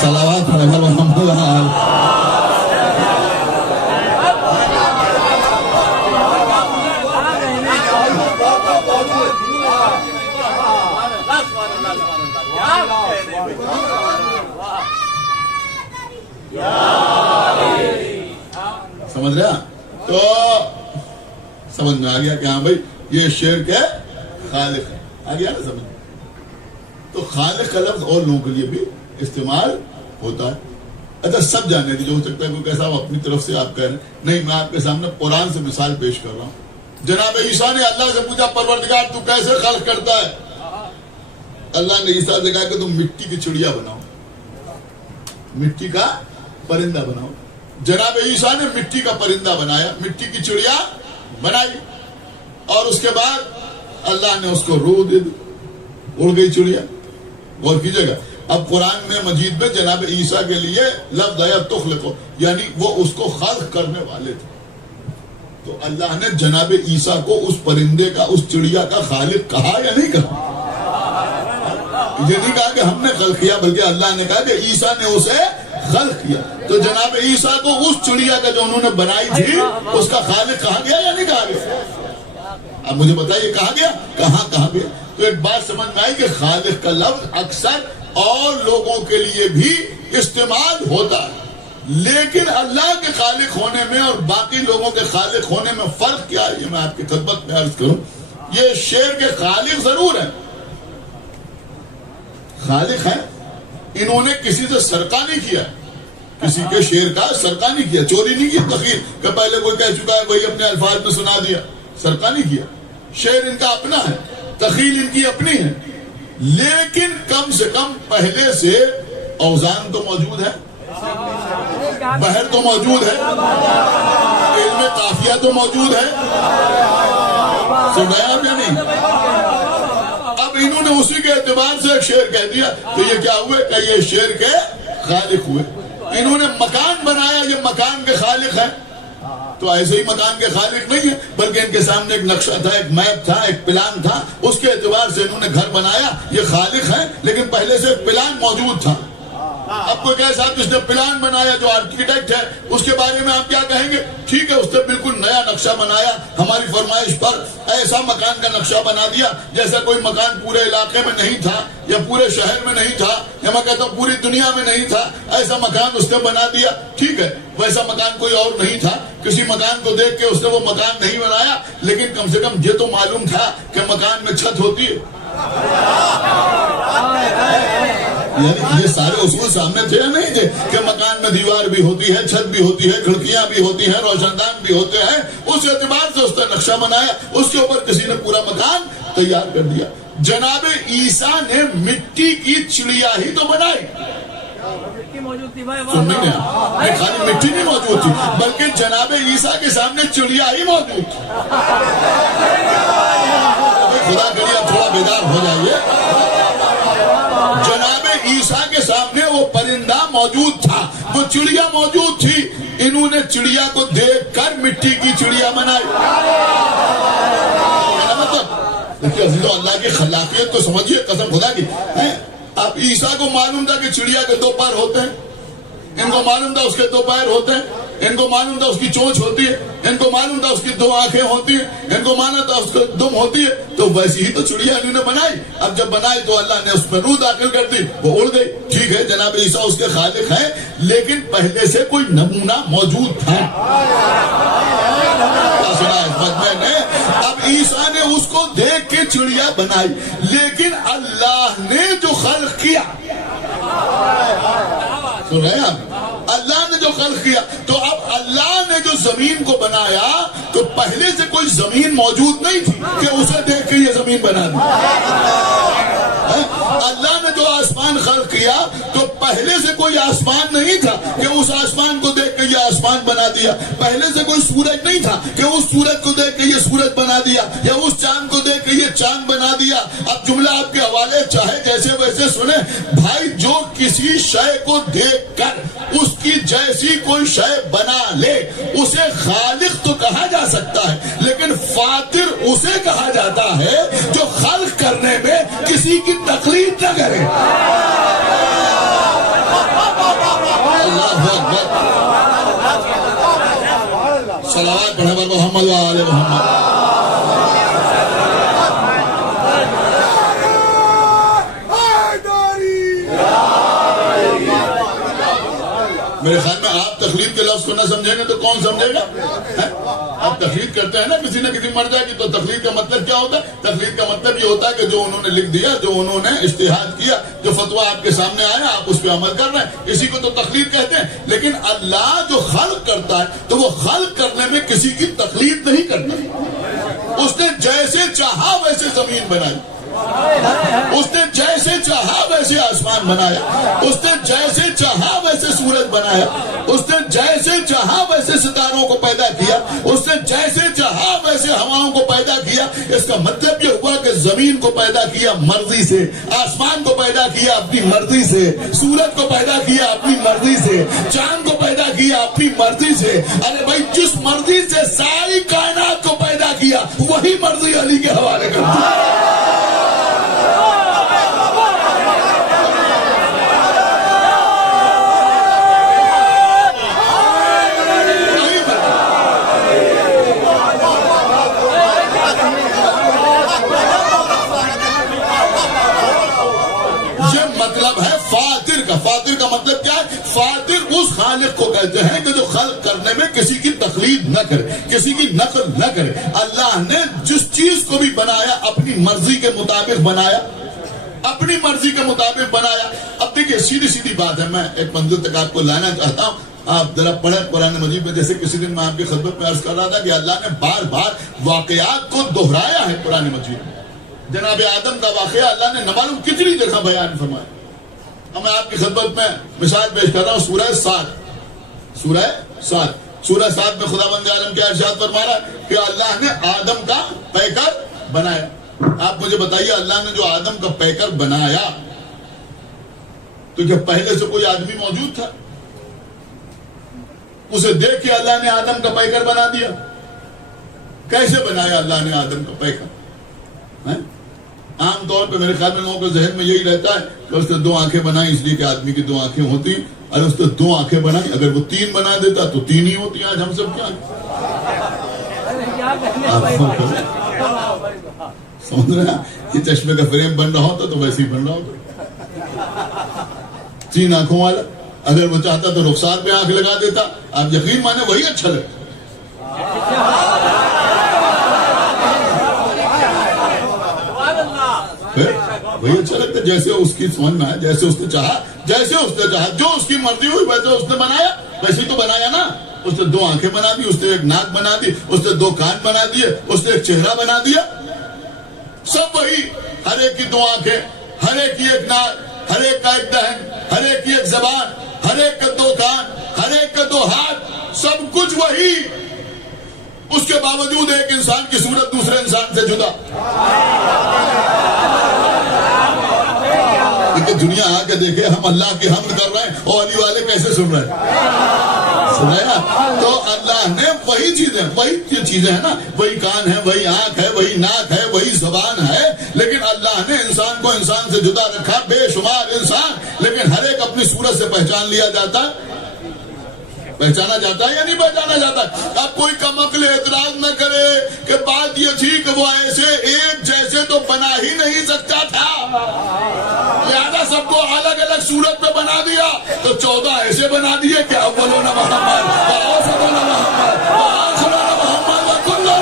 صلوات علی محمد. سمجھ رہا؟ تو سمجھ میں آ گیا کہ ہاں بھائی یہ شعر کے خالق ہے. آ گیا نا سمجھ؟ تو خالق کا لفظ اور لوگوں کے لیے بھی استعمال ہوتا ہے. اچھا سب جانے کی جو ہو سکتا ہے کوئی کیسا اپنی طرف سے آپ کہہ رہے ہیں, نہیں میں آپ کے سامنے قرآن سے مثال پیش کر رہا ہوں. جناب عیسیٰ نے اللہ سے پوچھا پروردگار تو کیسے خلق کرتا ہے؟ اللہ نے عیسیٰ سے کہا کہ تم مٹی کی چڑیا بناؤ, مٹی کا پرندہ بناؤ. جناب عیسیٰ نے مٹی کا پرندہ بنایا, مٹی کی چڑیا بنائی, اور اس کے بعد اللہ نے اس کو روح دے دی, اڑ گئی چڑیا. غور کیجیے گا, اب قرآن میں مجید میں جناب عیسیٰ کے لیے لفظ آیا تخلقو, یعنی وہ اس کو خلق کرنے والے تھے. تو اللہ نے جناب عیسیٰ کو اس پرندے کا, اس چڑیا کا خالق کہا یا نہیں کہا؟ یہ نہیں کہا کہ ہم نے خلق کیا, بلکہ اللہ نے کہا کہ عیسیٰ نے اسے خلق کیا. تو جناب عیسیٰ کو اس چڑیا کا جو انہوں نے بنائی تھی اس کا خالق کہا گیا یا نہیں کہا گیا؟ اب مجھے بتائیے کہا گیا, کہاں کہا گیا؟ تو ایک بات سمجھ میں آئی کہ خالق کا لفظ اکثر اور لوگوں کے لیے بھی استعمال ہوتا ہے, لیکن اللہ کے خالق ہونے میں اور باقی لوگوں کے خالق ہونے میں فرق کیا ہے یہ میں آپ کی خدمت میں عرض کروں. یہ شیر کے خالق ضرور ہیں, خالق ہیں, انہوں نے کسی سے سرقہ نہیں کیا, کسی کے شیر کا سرقہ نہیں کیا, چوری نہیں کی, تخیل کہ پہلے کوئی کہہ چکا ہے وہی اپنے الفاظ میں سنا دیا, سرقہ نہیں کیا. شیر ان کا اپنا ہے, تخیل ان کی اپنی ہے, لیکن کم سے کم پہلے سے اوزان تو موجود ہے, بحر تو موجود ہے, علم قافیہ تو موجود ہے. سمجھایا آپ یا نہیں؟ اب انہوں نے اسی کے اعتبار سے ایک شعر کہہ دیا تو یہ کیا ہوئے کہ یہ شعر کے خالق ہوئے. انہوں نے مکان بنایا, یہ مکان کے خالق ہیں. تو ایسے ہی مکان کے خالق نہیں ہے, بلکہ ان کے سامنے ایک نقشہ تھا, ایک میپ تھا, ایک پلان تھا, اس کے اعتبار سے انہوں نے گھر بنایا. یہ خالق ہیں, لیکن پہلے سے پلان موجود تھا. اب کوئی کہے صاحب جس نے پلان بنایا, جو آرکیٹیکٹ ہے, اس کے بارے میں آپ کیا کہیں گے؟ ٹھیک ہے, اس نے بالکل نیا نقشہ بنایا, ہماری فرمائش پر ایسا مکان کا نقشہ بنا دیا جیسا کوئی مکان پورے علاقے میں نہیں تھا, یا پورے شہر میں نہیں تھا, یا میں کہتا ہوں پوری دنیا میں نہیں تھا. ایسا مکان اس نے بنا دیا, ٹھیک ہے, ویسا مکان کوئی اور نہیں تھا. کسی مکان کو دیکھ کے اس نے وہ مکان نہیں بنایا, لیکن کم سے کم یہ تو معلوم تھا کہ مکان میں چھت ہوتی ہے. یعنی یہ سارے اصول سامنے تھے یا نہیں تھے کہ مکان میں دیوار بھی ہوتی ہے, چھت بھی ہوتی ہے, کھڑکیاں بھی ہوتی ہیں, روشن دان بھی ہوتے ہیں. اس اعتبار سے اس نے نقشہ بنایا, اس کے اوپر کسی نے پورا مکان تیار کر دیا. جناب عیسیٰ نے مٹی کی چڑیا ہی تو بنائی. سننے میں خالی مٹی نہیں موجود تھی, بلکہ جناب عیسیٰ کے سامنے چڑیا ہی موجود تھی. خدا کریے آپ تھوڑا بیدار ہو جائیے. جناب عیسیٰ کے سامنے وہ پرندہ موجود تھا, وہ چڑیا موجود تھی. انہوں نے چڑیا کو دیکھ کر مٹی کی چڑیا بنائی. دیکھیے عزیزو, اللہ کی خلاقیت تو سمجھیے, قسم خدا کی. اب عیسیٰ کو معلوم تھا کہ چڑیا کے دو پیر ہوتے ہیں, ان کو معلوم تھا اس کے دو پیر ہوتے ہیں, ان کو معلوم تھا اس کی چونچ ہوتی ہے, ان کو معلوم تھا اس کی دو آنکھیں ہوتی ہیں, ان کو معلوم تھا اس کو دم ہوتی ہے. تو ویسی ہی تو چڑیا انہوں نے بنائی. اب جب بنائی تو اللہ نے اس میں روح داخل کر دی, وہ اڑ گئی. ٹھیک ہے, جناب عیسیٰ اس کے خالق ہیں, لیکن پہلے سے کوئی نمونہ موجود تھا. اب عیسیٰ نے اس کو دیکھ کے چڑیا بنائی, لیکن اللہ نے جو خلق کیا, سن رہے ہیں آپ, اللہ نے جو خلق کیا, تو اب اللہ نے جو زمین کو بنایا تو پہلے سے کوئی زمین موجود نہیں تھی کہ اسے دیکھ کے یہ زمین بنا دی. اللہ نے جو آسمان خلق کیا تو پہلے سے کوئی آسمان نہیں تھا کہ اس آسمان کو دیکھ کے یہ آسمان بنا دیا. پہلے سے کوئی سورج نہیں تھا کہ اس سورج کو دیکھ کے یہ سورج بنا دیا, یا اس چاند کو دیکھ کے یہ چاند بنا دیا. اب جملہ آپ کے حوالے چاہے جیسے ویسے سنیں بھائی, جو کسی شے کو دیکھ کر اس کی جیسی کوئی شے بنا لے اسے خالق تو کہا جا سکتا ہے, لیکن فاطر اسے کہا جاتا ہے جو خلق کرنے میں کسی کی تقلید نہ کرے. اللہ اکبر. صلوات پڑھے بر محمد و آل محمد. میرے خیال میں آپ تخلیق کے لفظ کو نہ سمجھیں گے تو کون سمجھے گا؟ اب آپ تقلید کرتے ہیں نا کسی نہ کسی مر جائے گی، تو تقلید کا مطلب کیا ہوتا ہے؟ تقلید کا مطلب یہ ہوتا ہے کہ جو انہوں نے لکھ دیا، جو انہوں نے اجتہاد کیا، جو فتویٰ آپ کے سامنے آیا آپ اس پہ عمل کر رہے ہیں، اسی کو تو تقلید کہتے ہیں۔ لیکن اللہ جو خلق کرتا ہے تو وہ خلق کرنے میں کسی کی تقلید نہیں کرتا۔ اس نے جیسے چاہا ویسے زمین بنائی، اس نے جیسے چاہا ویسے آسمان بنایا، اس نے جیسے چاہا ویسے سورج بنایا، اس نے جیسے چاہا ویسے ستاروں کو پیدا کیا، اس نے جیسے چاہا ویسے ہواؤں کو پیدا کیا۔ اس کا مطلب یہ ہوا کہ زمین کو پیدا کیا مرضی سے، آسمان کو پیدا کیا اپنی مرضی سے، سورج کو پیدا کیا اپنی مرضی سے، چاند کو پیدا کیا اپنی مرضی سے۔ ارے بھائی جس مرضی سے ساری کائنات کو پیدا کیا وہی مرضی علی کے حوالے کر دی۔ فاطر کا مطلب کیا ہے؟ فاطر اس خالق کو کہتے ہیں کہ جو خلق کرنے میں کسی کی تقلید نہ کرے، کسی کی نقل نہ کرے۔ اللہ نے جس چیز کو بھی بنایا اپنی مرضی کے مطابق بنایا، اپنی مرضی کے مطابق بنایا۔ اب دیکھیے سیدھی سیدھی بات ہے، میں ایک منزل تک آپ کو لانا چاہتا ہوں۔ آپ ذرا پڑھیں قرآن مجید میں، جیسے کسی دن میں آپ کی خدمت میں عرض کر رہا تھا کہ اللہ نے بار بار واقعات کو دہرایا ہے قرآن مجید میں۔ جناب آدم کا واقعہ اللہ نے نہ معلوم کتنی جگہ بیان فرمایا۔ اب میں آپ کی خدمت میں مثال پیش کر رہا ہوں سورہ سعد، سورہ سعد میں خداوند عالم کیا ارشاد فرما رہا ہے کہ اللہ نے آدم کا پیکر بنایا۔ آپ مجھے بتائیے اللہ نے جو آدم کا پیکر بنایا تو کیا پہلے سے کوئی آدمی موجود تھا؟ اسے دیکھ کے اللہ نے آدم کا پیکر بنا دیا؟ کیسے بنایا اللہ نے آدم کا پیکر؟ عام طور پہ میرے خیال میں لوگوں کے ذہن میں یہی رہتا ہے کہ اس نے دو آنکھیں بنائی اس لیے کہ آدمی کی دو آنکھیں ہوتی، اور اس نے دو آنکھیں بنائی، اگر وہ تین بنا دیتا تو تین ہی ہوتی۔ آج ہم سب کیا سمجھ رہے ہیں کہ چشمے کا فریم بن رہا ہوتا تو ویسے ہی بن رہا ہوتا، تین آنکھوں والا۔ اگر وہ چاہتا تو رخسار پہ آنکھ لگا دیتا، آپ یقین مانے وہی اچھا لگتا۔ وہی اچھا لگتا جیسے اس کی سمجھ میں آیا، جیسے اس نے چاہا، جو اس کی مرضی ہوئی ویسے اس نے بنایا، ویسے ہی تو بنایا نا۔ اس نے دو آنکھیں بنا دی، اس نے ایک ناک بنا دی، اس نے دو کان بنا دیے، اس نے ایک چہرہ بنا دیا، سب وہی۔ ہر ایک کی دو آنکھیں، ہر ایک کی ایک ناک، ہر ایک کا ایک دہن، ہر ایک کی ایک زبان، ہر ایک کا دو کان، ہر ایک کا دو ہاتھ، سب کچھ وہی۔ اس کے باوجود ایک انسان کی صورت دوسرے انسان سے جدا۔ دنیا آ کے دیکھے ہم اللہ کی حمد کر رہے ہیں اور علی والے کیسے سن رہے ہیں؟ سنایا تو اللہ نے وہی چیزیں ہیں نا، وہی کان ہے، وہی آنکھ ہے، وہی ناک ہے، وہی زبان ہے، لیکن اللہ نے انسان کو انسان سے جدا رکھا، بے شمار انسان، لیکن ہر ایک اپنی صورت سے پہچان لیا جاتا ہے۔ پہچانا جاتا ہے یا نہیں پہچانا جاتا؟ اب کوئی کم عقل اعتراض نہ کرے کہ بات یہ تھی کہ وہ ایسے ایک جیسے تو بنا ہی نہیں سکتا تھا، لہذا سب کو الگ الگ صورت پہ بنا دیا، تو 14 ایسے بنا دیے کہ اولون محمد وآخرون محمد وآخرون محمد وکلنا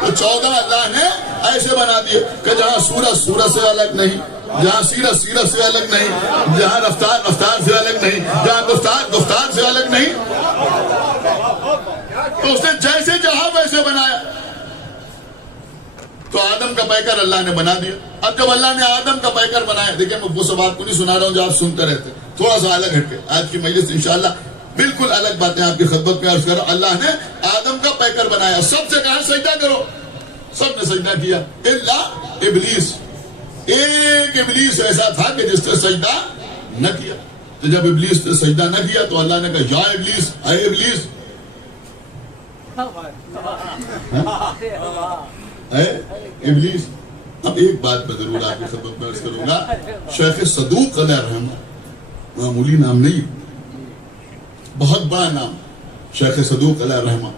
تو 14 اللہ نے ایسے بنا دیے کہ جہاں سورج سے الگ نہیں، جہاں سیرت سے الگ نہیں، جہاں رفتار سے الگ نہیں، جہاں گفتار سے الگ نہیں، تو اس نے جیسے جہاں ویسے بنایا۔ تو آدم کا پیکر اللہ نے بنا دیا۔ اب جب اللہ نے آدم کا پیکر بنایا، دیکھیں میں وہ سب آپ کو نہیں سنا رہا ہوں جو آپ سنتے رہتے، تھوڑا سا الگ ہٹ کے آج کی مجلس انشاءاللہ بالکل الگ باتیں آپ کی خدمت میں عرض کرو۔ اللہ نے آدم کا پیکر بنایا، سب سے کہا سجدہ کرو، سب نے سجدہ کیا الا ابلیس۔ ایک ابلیس ایسا تھا کہ جس نے سجدہ نہ کیا، تو جب ابلیس نے سجدہ نہ کیا تو اللہ نے کہا یا ابلیس، اے ابلیس، اے ابلیس۔ اب ایک بات میں ضرور آپ کی خدمت میں عرض کروں گا، شیخ صدوق علیہ رحمہ، معمولی نام نہیں، بہت بڑا نام، شیخ صدوق علیہ رحمہ،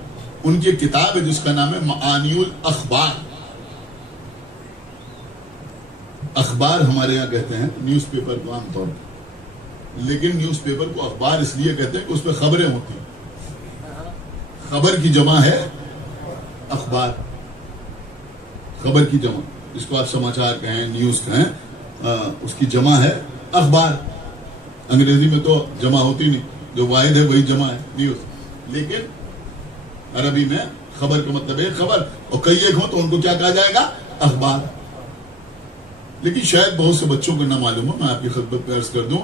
ان کی کتاب ہے جس کا نام ہے معانی الاخبار۔ اخبار ہمارے یہاں کہتے ہیں نیوز پیپر کو عام طور پر، لیکن نیوز پیپر کو اخبار اس لیے کہتے ہیں کہ اس پہ خبریں ہوتی ہیں. خبر کی جمع ہے اخبار، خبر کی جمع، اس کو آپ سماچار کہیں، نیوز کہیں، اس کی جمع ہے اخبار. انگریزی میں تو جمع ہوتی نہیں، جو واحد ہے وہی جمع ہے نیوز. لیکن عربی میں خبر کا مطلب ہے خبر، اور کئی ایک ہوں تو ان کو کیا کہا جائے گا؟ اخبار. لیکن شاید بہت سے بچوں کو نہ معلوم ہو، میں آپ کی خدمت میں عرض کر دوں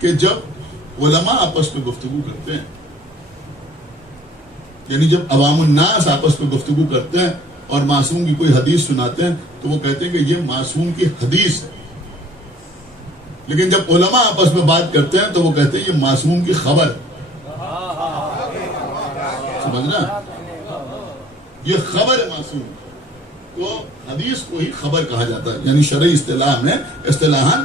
کہ جب علماء آپس میں گفتگو کرتے ہیں، یعنی جب عوام الناس آپس میں گفتگو کرتے ہیں اور معصوم کی کوئی حدیث سناتے ہیں تو وہ کہتے ہیں کہ یہ معصوم کی حدیث ہے. لیکن جب علماء آپس میں بات کرتے ہیں تو وہ کہتے ہیں یہ معصوم کی خبر. سمجھنا، یہ خبر ہے معصوم. تو حدیث کو ہی خبر کہا جاتا ہے، یعنی شرعی اصطلاح میں اصطلاحاً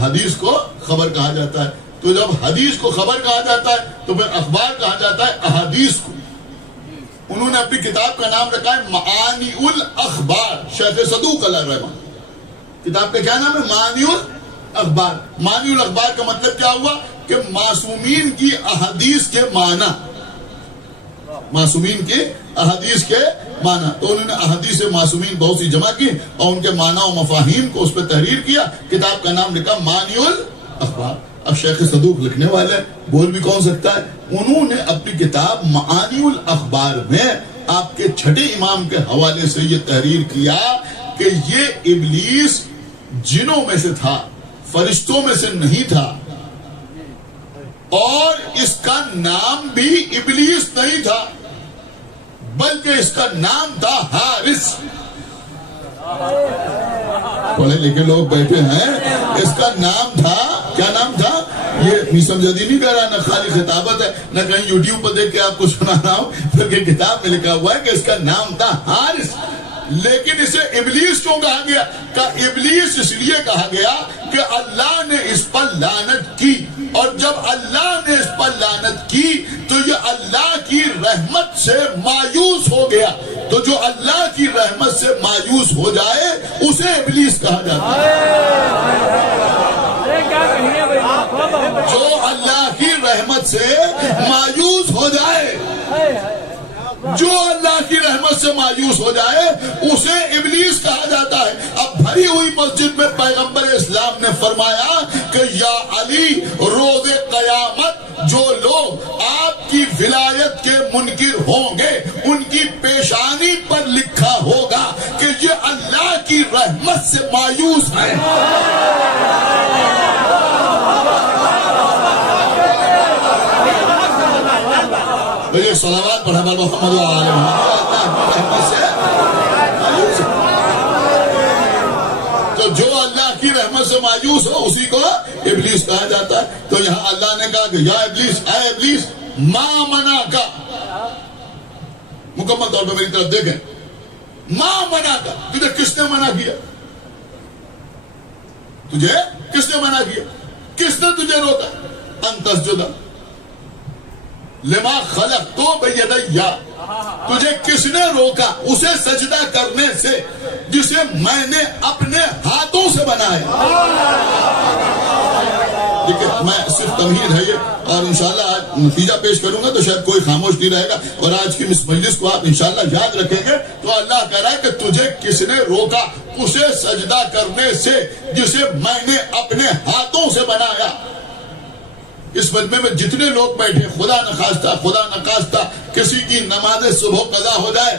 حدیث کو خبر کہا جاتا ہے. تو جب حدیث کو خبر کہا جاتا ہے تو پھر اخبار کہا جاتا ہے احادیث کو. انہوں نے اپنی کتاب کا نام رکھا ہے معانی الاخبار. شیخ صدوق علیہ الرحمہ کتاب کا کیا نام ہے؟ معانی الاخبار. معانی الاخبار کا مطلب کیا ہوا کہ معصومین کی احادیث کے معنی، معصومین کے احادیث کے معنی. تو انہوں نے احادیث معصومین بہت سی جمع کی اور ان کے معنی و مفاہیم کو اس پہ تحریر کیا. کتاب کا نام لکھا معانی الاخبار. اب شیخ صدوق لکھنے والے، بول بھی کون سکتا ہے. انہوں نے اپنی کتاب معانی الاخبار میں آپ کے چھٹے امام کے حوالے سے یہ تحریر کیا کہ یہ ابلیس جنوں میں سے تھا، فرشتوں میں سے نہیں تھا، اور اس کا نام بھی ابلیس نہیں تھا بلکہ اس کا نام تھا حارث. پڑھے لکھے لوگ بیٹھے ہیں، اس کا نام تھا، کیا نام تھا؟ یہ میسم جدی نہیں کہہ رہا، نہ خالی خطابت ہے، نہ کہیں یوٹیوب پر دیکھ کے آپ کو سنا رہا ہوں، بلکہ کتاب میں لکھا ہوا ہے کہ اس کا نام تھا حارث. لیکن اسے ابلیس کیوں کہا گیا؟ کہ ابلیس اس لیے کہا گیا کہ اللہ نے اس پر لعنت کی، اور جب اللہ نے اس پر لعنت کی تو یہ اللہ کی رحمت سے مایوس ہو گیا. تو جو اللہ کی رحمت سے مایوس ہو جائے اسے ابلیس کہا جاتا ہے. جو اللہ کی رحمت سے مایوس ہو جائے، جو اللہ کی رحمت سے مایوس ہو جائے اسے ابلیس کہا جاتا ہے. اب بھری ہوئی مسجد میں پیغمبر اسلام نے فرمایا کہ یا علی، روز قیامت جو لوگ آپ کی ولایت کے منکر ہوں گے ان کی پیشانی پر لکھا ہوگا کہ یہ اللہ کی رحمت سے مایوس ہیں. یہ صلوات پڑھا بال محمد و آل محمد. تو جو اللہ کی رحمت سے مایوس ہو اسی کو ابلیس کہا جاتا ہے. تو یہاں اللہ نے کہا کہ یا ابلیس، اے ابلیس، ما منع کا، مکمل طور پہ میری طرف دیکھیں، ما منع کا، تجھے کس نے منع کیا؟ تجھے کس نے منع کیا؟ کس نے تجھے روکا؟ ان تسجد لما خلقت بیدی، تجھے کس نے روکا اسے سجدہ کرنے سے جسے میں نے اپنے ہاتھوں سے بنایا. لیکن میں صرف تمہید ہے یہ، اور انشاءاللہ آج نتیجہ پیش کروں گا تو شاید کوئی خاموش نہیں رہے گا، اور آج کی اس مجلس کو آپ انشاءاللہ یاد رکھیں گے. تو اللہ کہہ رہا ہے کہ تجھے کس نے روکا اسے سجدہ کرنے سے جسے میں نے اپنے ہاتھوں سے بنایا. اس مجمع میں جتنے لوگ بیٹھے، خدا نخواستہ کسی کی نماز صبح قضا ہو جائے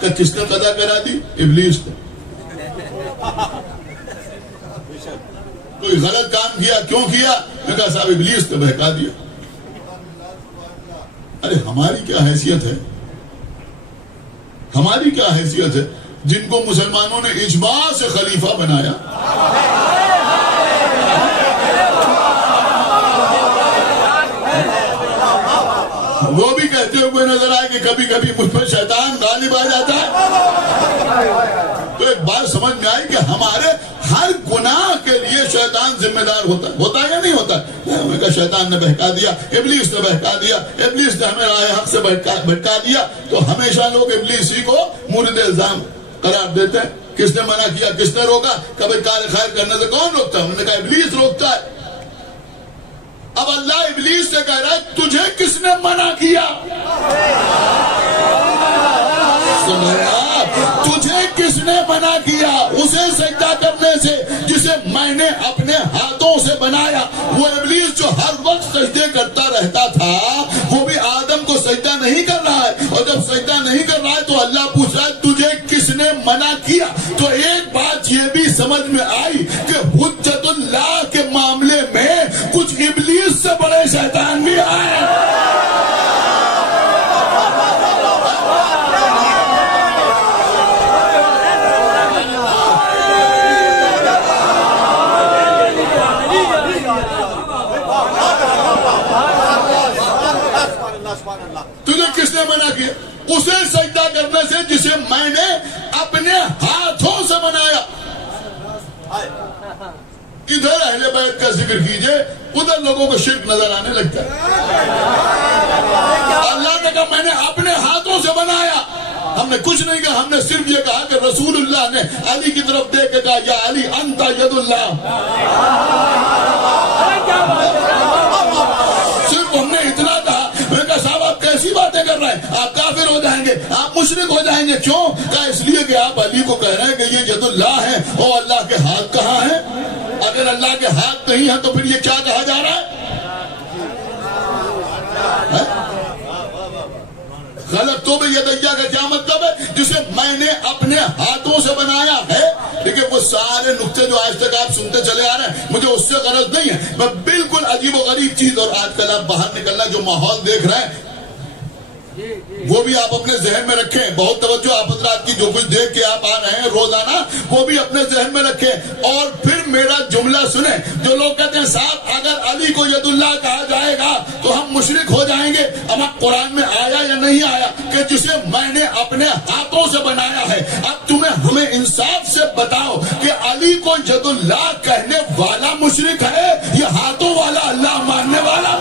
کہ کس نے قضا کرا دی؟ ابلیس نے. کوئی غلط کام کیا، کیوں کیا؟ میں کہا صاحب ابلیس نے بہکا دیا. ارے ہماری کیا حیثیت ہے، ہماری کیا حیثیت ہے جن کو مسلمانوں نے اجماع سے خلیفہ بنایا. وہ بھی کہتے ہوئے نظر آئے کہ کبھی کبھی مجھ پر شیطان غالب آ جاتا ہے. تو ایک بات سمجھ میں آئی کہ ہمارے ہر گناہ کے لیے شیطان ذمہ دار ہوتا ہے یا نہیں ہوتا ہے؟ میں کہا شیطان نے بہکا دیا، ابلیس نے بہکا دیا، ابلیس نے ہمیں راہ حق سے بھٹکا دیا. تو ہمیشہ لوگ ابلیس ہی کو مورد الزام قرار دیتے ہیں. کس نے منع کیا؟ کس نے روکا؟ کبھی کار خیر کرنے سے کون روکتا ہے؟ انہوں نے کہا ابلیس روکتا ہے۔ اب اللہ ابلیس سے کہہ رہا ہے تجھے کس نے منع کیا؟ تجھے کس نے منع کیا اسے سجدہ کرنے سے جسے میں نے اپنے ہاتھوں سے بنایا؟ وہ ابلیس جو ہر وقت سجدے کرتا رہتا تھا وہ بھی آدم کو سجدہ نہیں کر رہا ہے، اور جب سجدہ نہیں کر رہا ہے تو اللہ پوچھ رہا ہے تجھے کس نے منع کیا؟ تو ایک بات یہ بھی سمجھ میں آئی کہ حجت اللہ کے معاملے میں کچھ ابلیس سے بڑے شیطان بھی آئے۔ تجھے کس نے منع کیا؟ اسے سجدہ کرنے سے جسے میں نے اپنے ہاتھوں سے بنایا۔ ادھر اہل بیت کا ذکر کیجئے، ادھر لوگوں کو شرک نظر آنے لگتا ہے۔ اللہ نے کہا میں نے اپنے ہاتھوں سے بنایا، ہم نے کچھ نہیں کہا، ہم نے صرف یہ کہا کہ رسول اللہ نے علی کی طرف دیکھ کے کہا یا علی انت ید اللہ۔ صرف ہم نے اتنا کہا۔ میں نے کہا صاحب آپ کیسی باتیں کر رہے ہیں، آپ کافر ہو جائیں گے، آپ مشرک ہو جائیں گے۔ کیوں؟ کہا اس لیے کہ آپ علی کو کہہ رہے ہیں کہ یہ ید اللہ ہے، اور اللہ کے ہاتھ کہاں ہیں؟ اگر اللہ کے ہاتھ نہیں ہیں تو پھر یہ کیا کہا جا رہا ہے؟ غلط تو بھی یدیہ کا کیا مطلب ہے؟ جسے میں نے اپنے ہاتھوں سے بنایا ہے۔ لیکن وہ سارے نقطے جو آج تک آپ سنتے چلے آ رہے ہیں مجھے اس سے غرض نہیں ہے، میں بالکل عجیب و غریب چیز، اور آج کل آپ باہر نکلنا جو ماحول دیکھ رہے ہیں وہ بھی آپ اپنے ذہن میں رکھیں۔ بہت توجہ آپ حضرات کی، جو کچھ دیکھ کے آپ آ رہے ہیں روزانہ وہ بھی اپنے ذہن میں رکھیں۔ اور پھر میرا جملہ سنیں، جو لوگ کہتے ہیں صاحب اگر علی کو ید اللہ کہا جائے گا تو ہم مشرک ہو جائیں گے، اب قرآن میں آیا یا نہیں آیا کہ جسے میں نے اپنے ہاتھوں سے بنایا ہے؟ اب تمہیں ہمیں انصاف سے بتاؤ کہ علی کو ید اللہ کہنے والا مشرک ہے یا ہاتھوں والا اللہ ماننے والا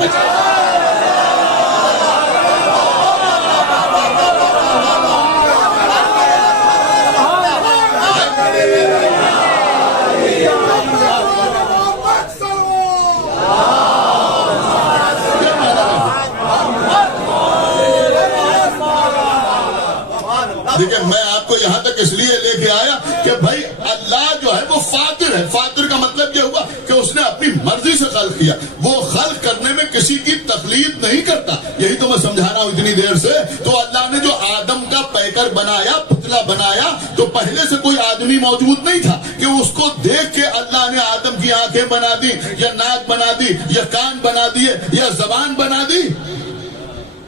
دیکھیں میں آپ کو یہاں تک اس لیے لے کے آیا کہ بھائی اللہ جو ہے وہ فاطر ہے۔ فاطر کا مطلب یہ ہوا کہ اس نے اپنی مرضی سے خلق کیا، وہ خلق کرنے میں کسی کی تقلید نہیں کرتا۔ یہی تو میں سمجھا رہا ہوں اتنی دیر سے۔ تو اللہ نے جو آدم کا پیکر بنایا، پتلا بنایا، تو پہلے سے کوئی آدمی موجود نہیں تھا کہ اس کو دیکھ کے اللہ نے آدم کی آنکھیں بنا دی یا ناک بنا دی یا کان بنا دیے یا زبان بنا دی۔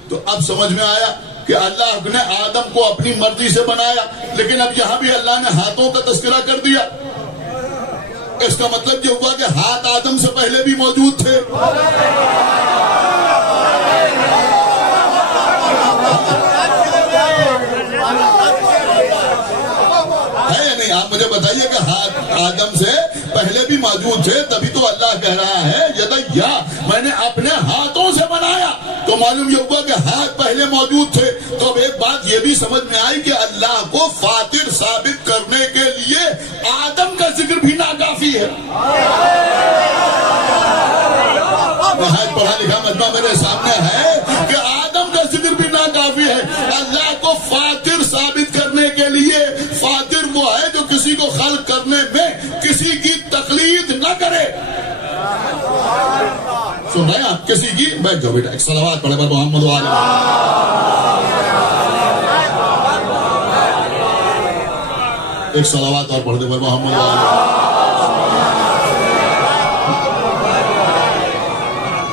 تو اب سمجھ میں آیا کہ اللہ نے آدم کو اپنی مرضی سے بنایا، لیکن اب یہاں بھی اللہ نے ہاتھوں کا تذکرہ کر دیا۔ اس کا مطلب یہ ہوا کہ ہاتھ آدم سے پہلے بھی موجود تھے۔ ہے یا نہیں؟ آپ مجھے بتائیے کہ ہاتھ آدم سے پہلے بھی موجود تھے، تبھی تو اللہ کہہ رہا ہے یدیہ میں نے اپنے ہاتھوں سے بنایا۔ تو معلوم یہ ہوا کہ ہاتھ پہلے موجود تھے۔ تو اب ایک بات یہ بھی سمجھ میں آئی کہ اللہ کو فاطر ثابت کرنے کے لیے آدم کا ذکر بھی ناکافی ہے۔ پڑھا لکھا مجمع میرے سامنے ہے کہ آدم کا ذکر بھی ناکافی ہے۔ اللہ کو فاطر ثابت کرنے کے لیے، فاطر وہ ہے جو کسی کو خلق کرنے میں کسی کی تقلید نہ کرے۔ سن رہے ہیں آپ؟ کسی کی، بیٹھ جاؤ بیٹا، ایک صلوات پڑھے پر محمد و آلہ۔ ایک صلوات اور پڑھ دے پر محمد و آلہ۔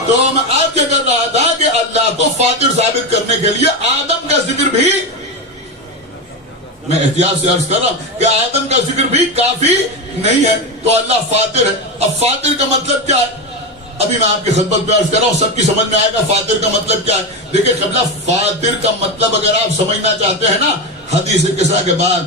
تو میں آپ کیا کر رہا تھا کہ اللہ کو فاطر ثابت کرنے کے لیے آدم کا ذکر بھی، میں احتیاط سے عرض کر رہا ہوں کہ آدم کا ذکر بھی کافی نہیں ہے۔ تو اللہ فاطر ہے۔ اب فاطر کا مطلب کیا ہے؟ ابھی میں آپ کی خدمت پہ عرض کر رہا ہوں، سب کی سمجھ میں آئے گا فاطر کا مطلب کیا ہے۔ دیکھیں قبلہ، فاطر کا مطلب اگر آپ سمجھنا چاہتے ہیں نا، حدیث قصہ کے بعد،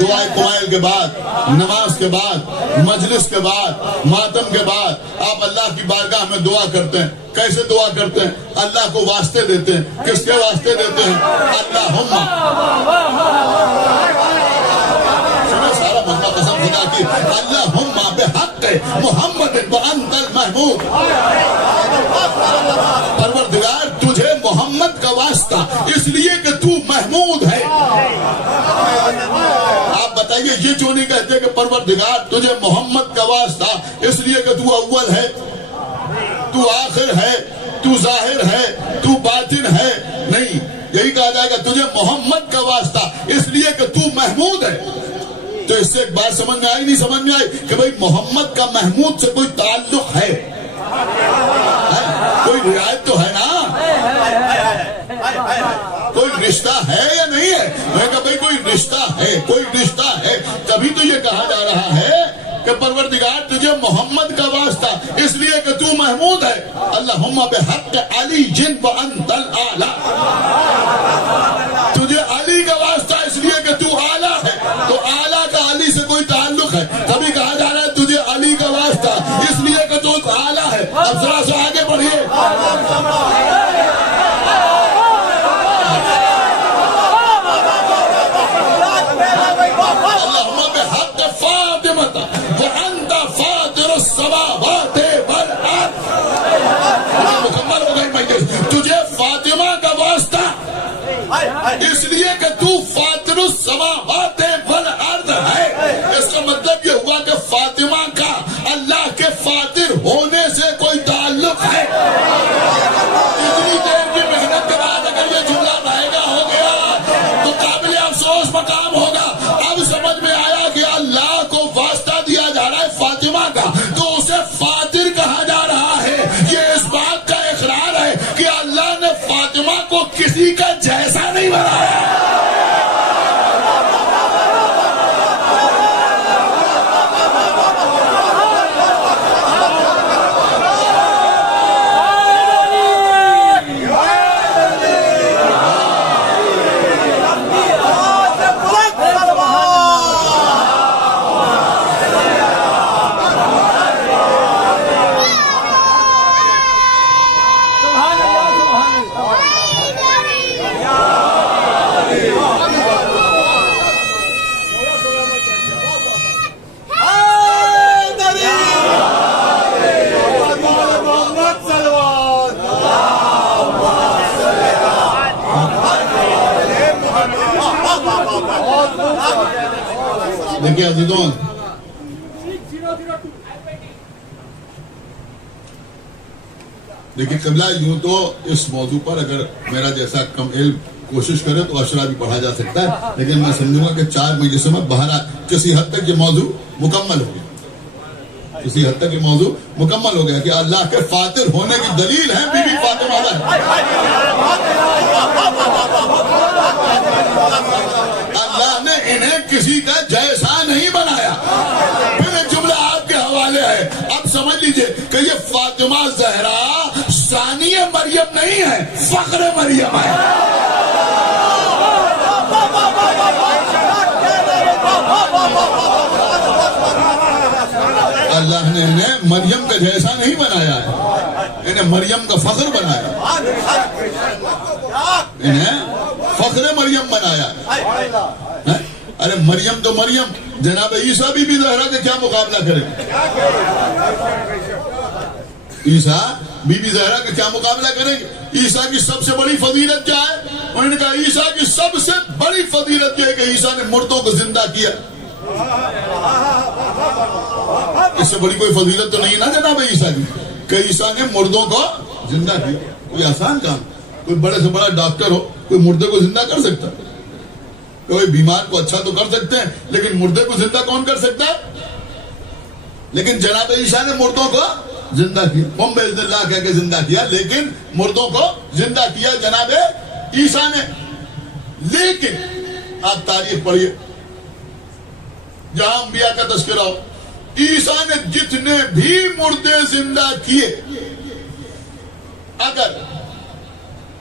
دعائے قمائل کے بعد، نماز کے بعد، مجلس کے بعد، ماتم کے بعد آپ اللہ کی بارگاہ میں دعا کرتے ہیں۔ کیسے دعا کرتے ہیں؟ اللہ کو واسطے دیتے ہیں۔ کس کے واسطے دیتے ہیں؟ اللہم۔ سارا قسم خدا کی اللہم بحق محمد وانت المحمود، پروردگار تجھے محمد کا واسطہ اس لیے کہ تو محمود ہے۔ آپ بتائیے یہ کیوں نہیں کہتے کہ پروردگار تجھے محمد کا واسطہ اس لیے کہ تو اول ہے، تو آخر ہے، تو ظاہر ہے، تو باطن ہے؟ نہیں، یہی کہا جائے گا تجھے محمد کا واسطہ اس لیے کہ تو محمود ہے۔ تو اس سے ایک بات سمجھ میں آئی نہیں سمجھ میں آئی کہ بھئی محمد کا محمود سے کوئی تعلق ہے، کوئی رعایت تو ہے نا، کوئی رشتہ ہے یا نہیں ہے؟ میں کہا بھئی کوئی رشتہ ہے، کوئی رشتہ ہے، تبھی تو یہ کہا جا رہا ہے کہ پروردگار تجھے محمد کا واسطہ اس لیے کہ تو محمود ہے۔ اللہم بحق علی جن وانت الاعلی، تجھے علی کا واسطہ اس لیے کہ تو اعلیٰ ہے، تو اعلیٰ کا علی سے کوئی تعلق ہے، تبھی کہا جا رہا ہے تجھے علی کا واسطہ اس لیے کہ تو اعلیٰ ہے۔ اب ذرا سے آگے بڑھیے، اللہم بحق فاطمہ وانت فاطر السماوات والارض، مکمل ہو گئی مجلس، تجھے فاطمہ کا واسطہ اس لیے کہ تو فاطر السماوات والارض ہے۔ اس کا مطلب یہ ہوا کہ فاطمہ کا اللہ کے فاطر ہونے سے کوئی تعلق ہے۔ اتنی دیر کی محنت کے بعد اگر یہ جملہ رہے گا ہو گیا تو قابل افسوس مقام ہوگا۔ اب سمجھ میں آیا کہ اللہ کو واسطہ دیا جا رہا ہے فاطمہ کا، تو اسے فاطر کہا جا رہا ہے۔ یہ اس بات کا اقرار ہے کہ اللہ نے فاطمہ کو کسی کا جیسا نہیں بنایا۔ دیکھیے عزیزوں، دیکھیے قبلہ، یوں تو اس موضوع پر اگر میرا جیسا کم علم کوشش کرے تو اشرا بھی پڑھا جا سکتا ہے، لیکن میں سمجھوں گا کہ 4 مجلسوں میں بہرحال کسی حد تک یہ موضوع مکمل ہو گیا، کسی حد تک یہ موضوع مکمل ہو گیا کہ اللہ کے فاطر ہونے کی دلیل ہے بی بی فاطمہ ہے۔ اللہ نے انہیں کسی کا جیسا نہیں بنایا۔ پھر ایک جملہ آپ کے حوالے ہے، اب سمجھ لیجئے کہ یہ فاطمہ زہرا ثانی مریم نہیں ہے، فخر مریم ہے۔ اللہ نے انہیں مریم کا جیسا نہیں بنایا ہے، انہیں مریم کا فخر بنایا، انہیں فخر مریم بنایا۔ ارے مریم تو مریم، جناب عیسیٰ بی بی زہرا کے کیا مقابلہ کریں؟ عیسیٰ بی بی زہرا کے کیا مقابلہ کریں گے؟ عیسیٰ کی سب سے بڑی فضیلت کیا ہے؟ انہوں نے کہا عیسیٰ کی سب سے بڑی فضیلت یہ ہے کہ عیسیٰ نے مردوں کو زندہ کیا۔ اس سے بڑی کوئی فضیلت تو نہیں نا جناب عیسیٰ کی کہ عیسیٰ نے مردوں کو زندہ کیا۔ کوئی آسان کام، کوئی بڑے سے بڑا ڈاکٹر ہو کوئی مردے کو زندہ کر سکتا ہے؟ کوئی بیمار کو اچھا تو کر سکتے ہیں، لیکن مردے کو زندہ کون کر سکتا ہے؟ لیکن جناب عیسیٰ نے مردوں کو زندہ کیا، قم باذن اللہ کہہ کے زندہ کیا، لیکن مردوں کو زندہ کیا جناب عیسیٰ نے۔ لیکن آپ تاریخ پڑھیے، جہاں انبیاء کا تذکرہ ہو، عیسیٰ نے جتنے بھی مردے زندہ کیے، اگر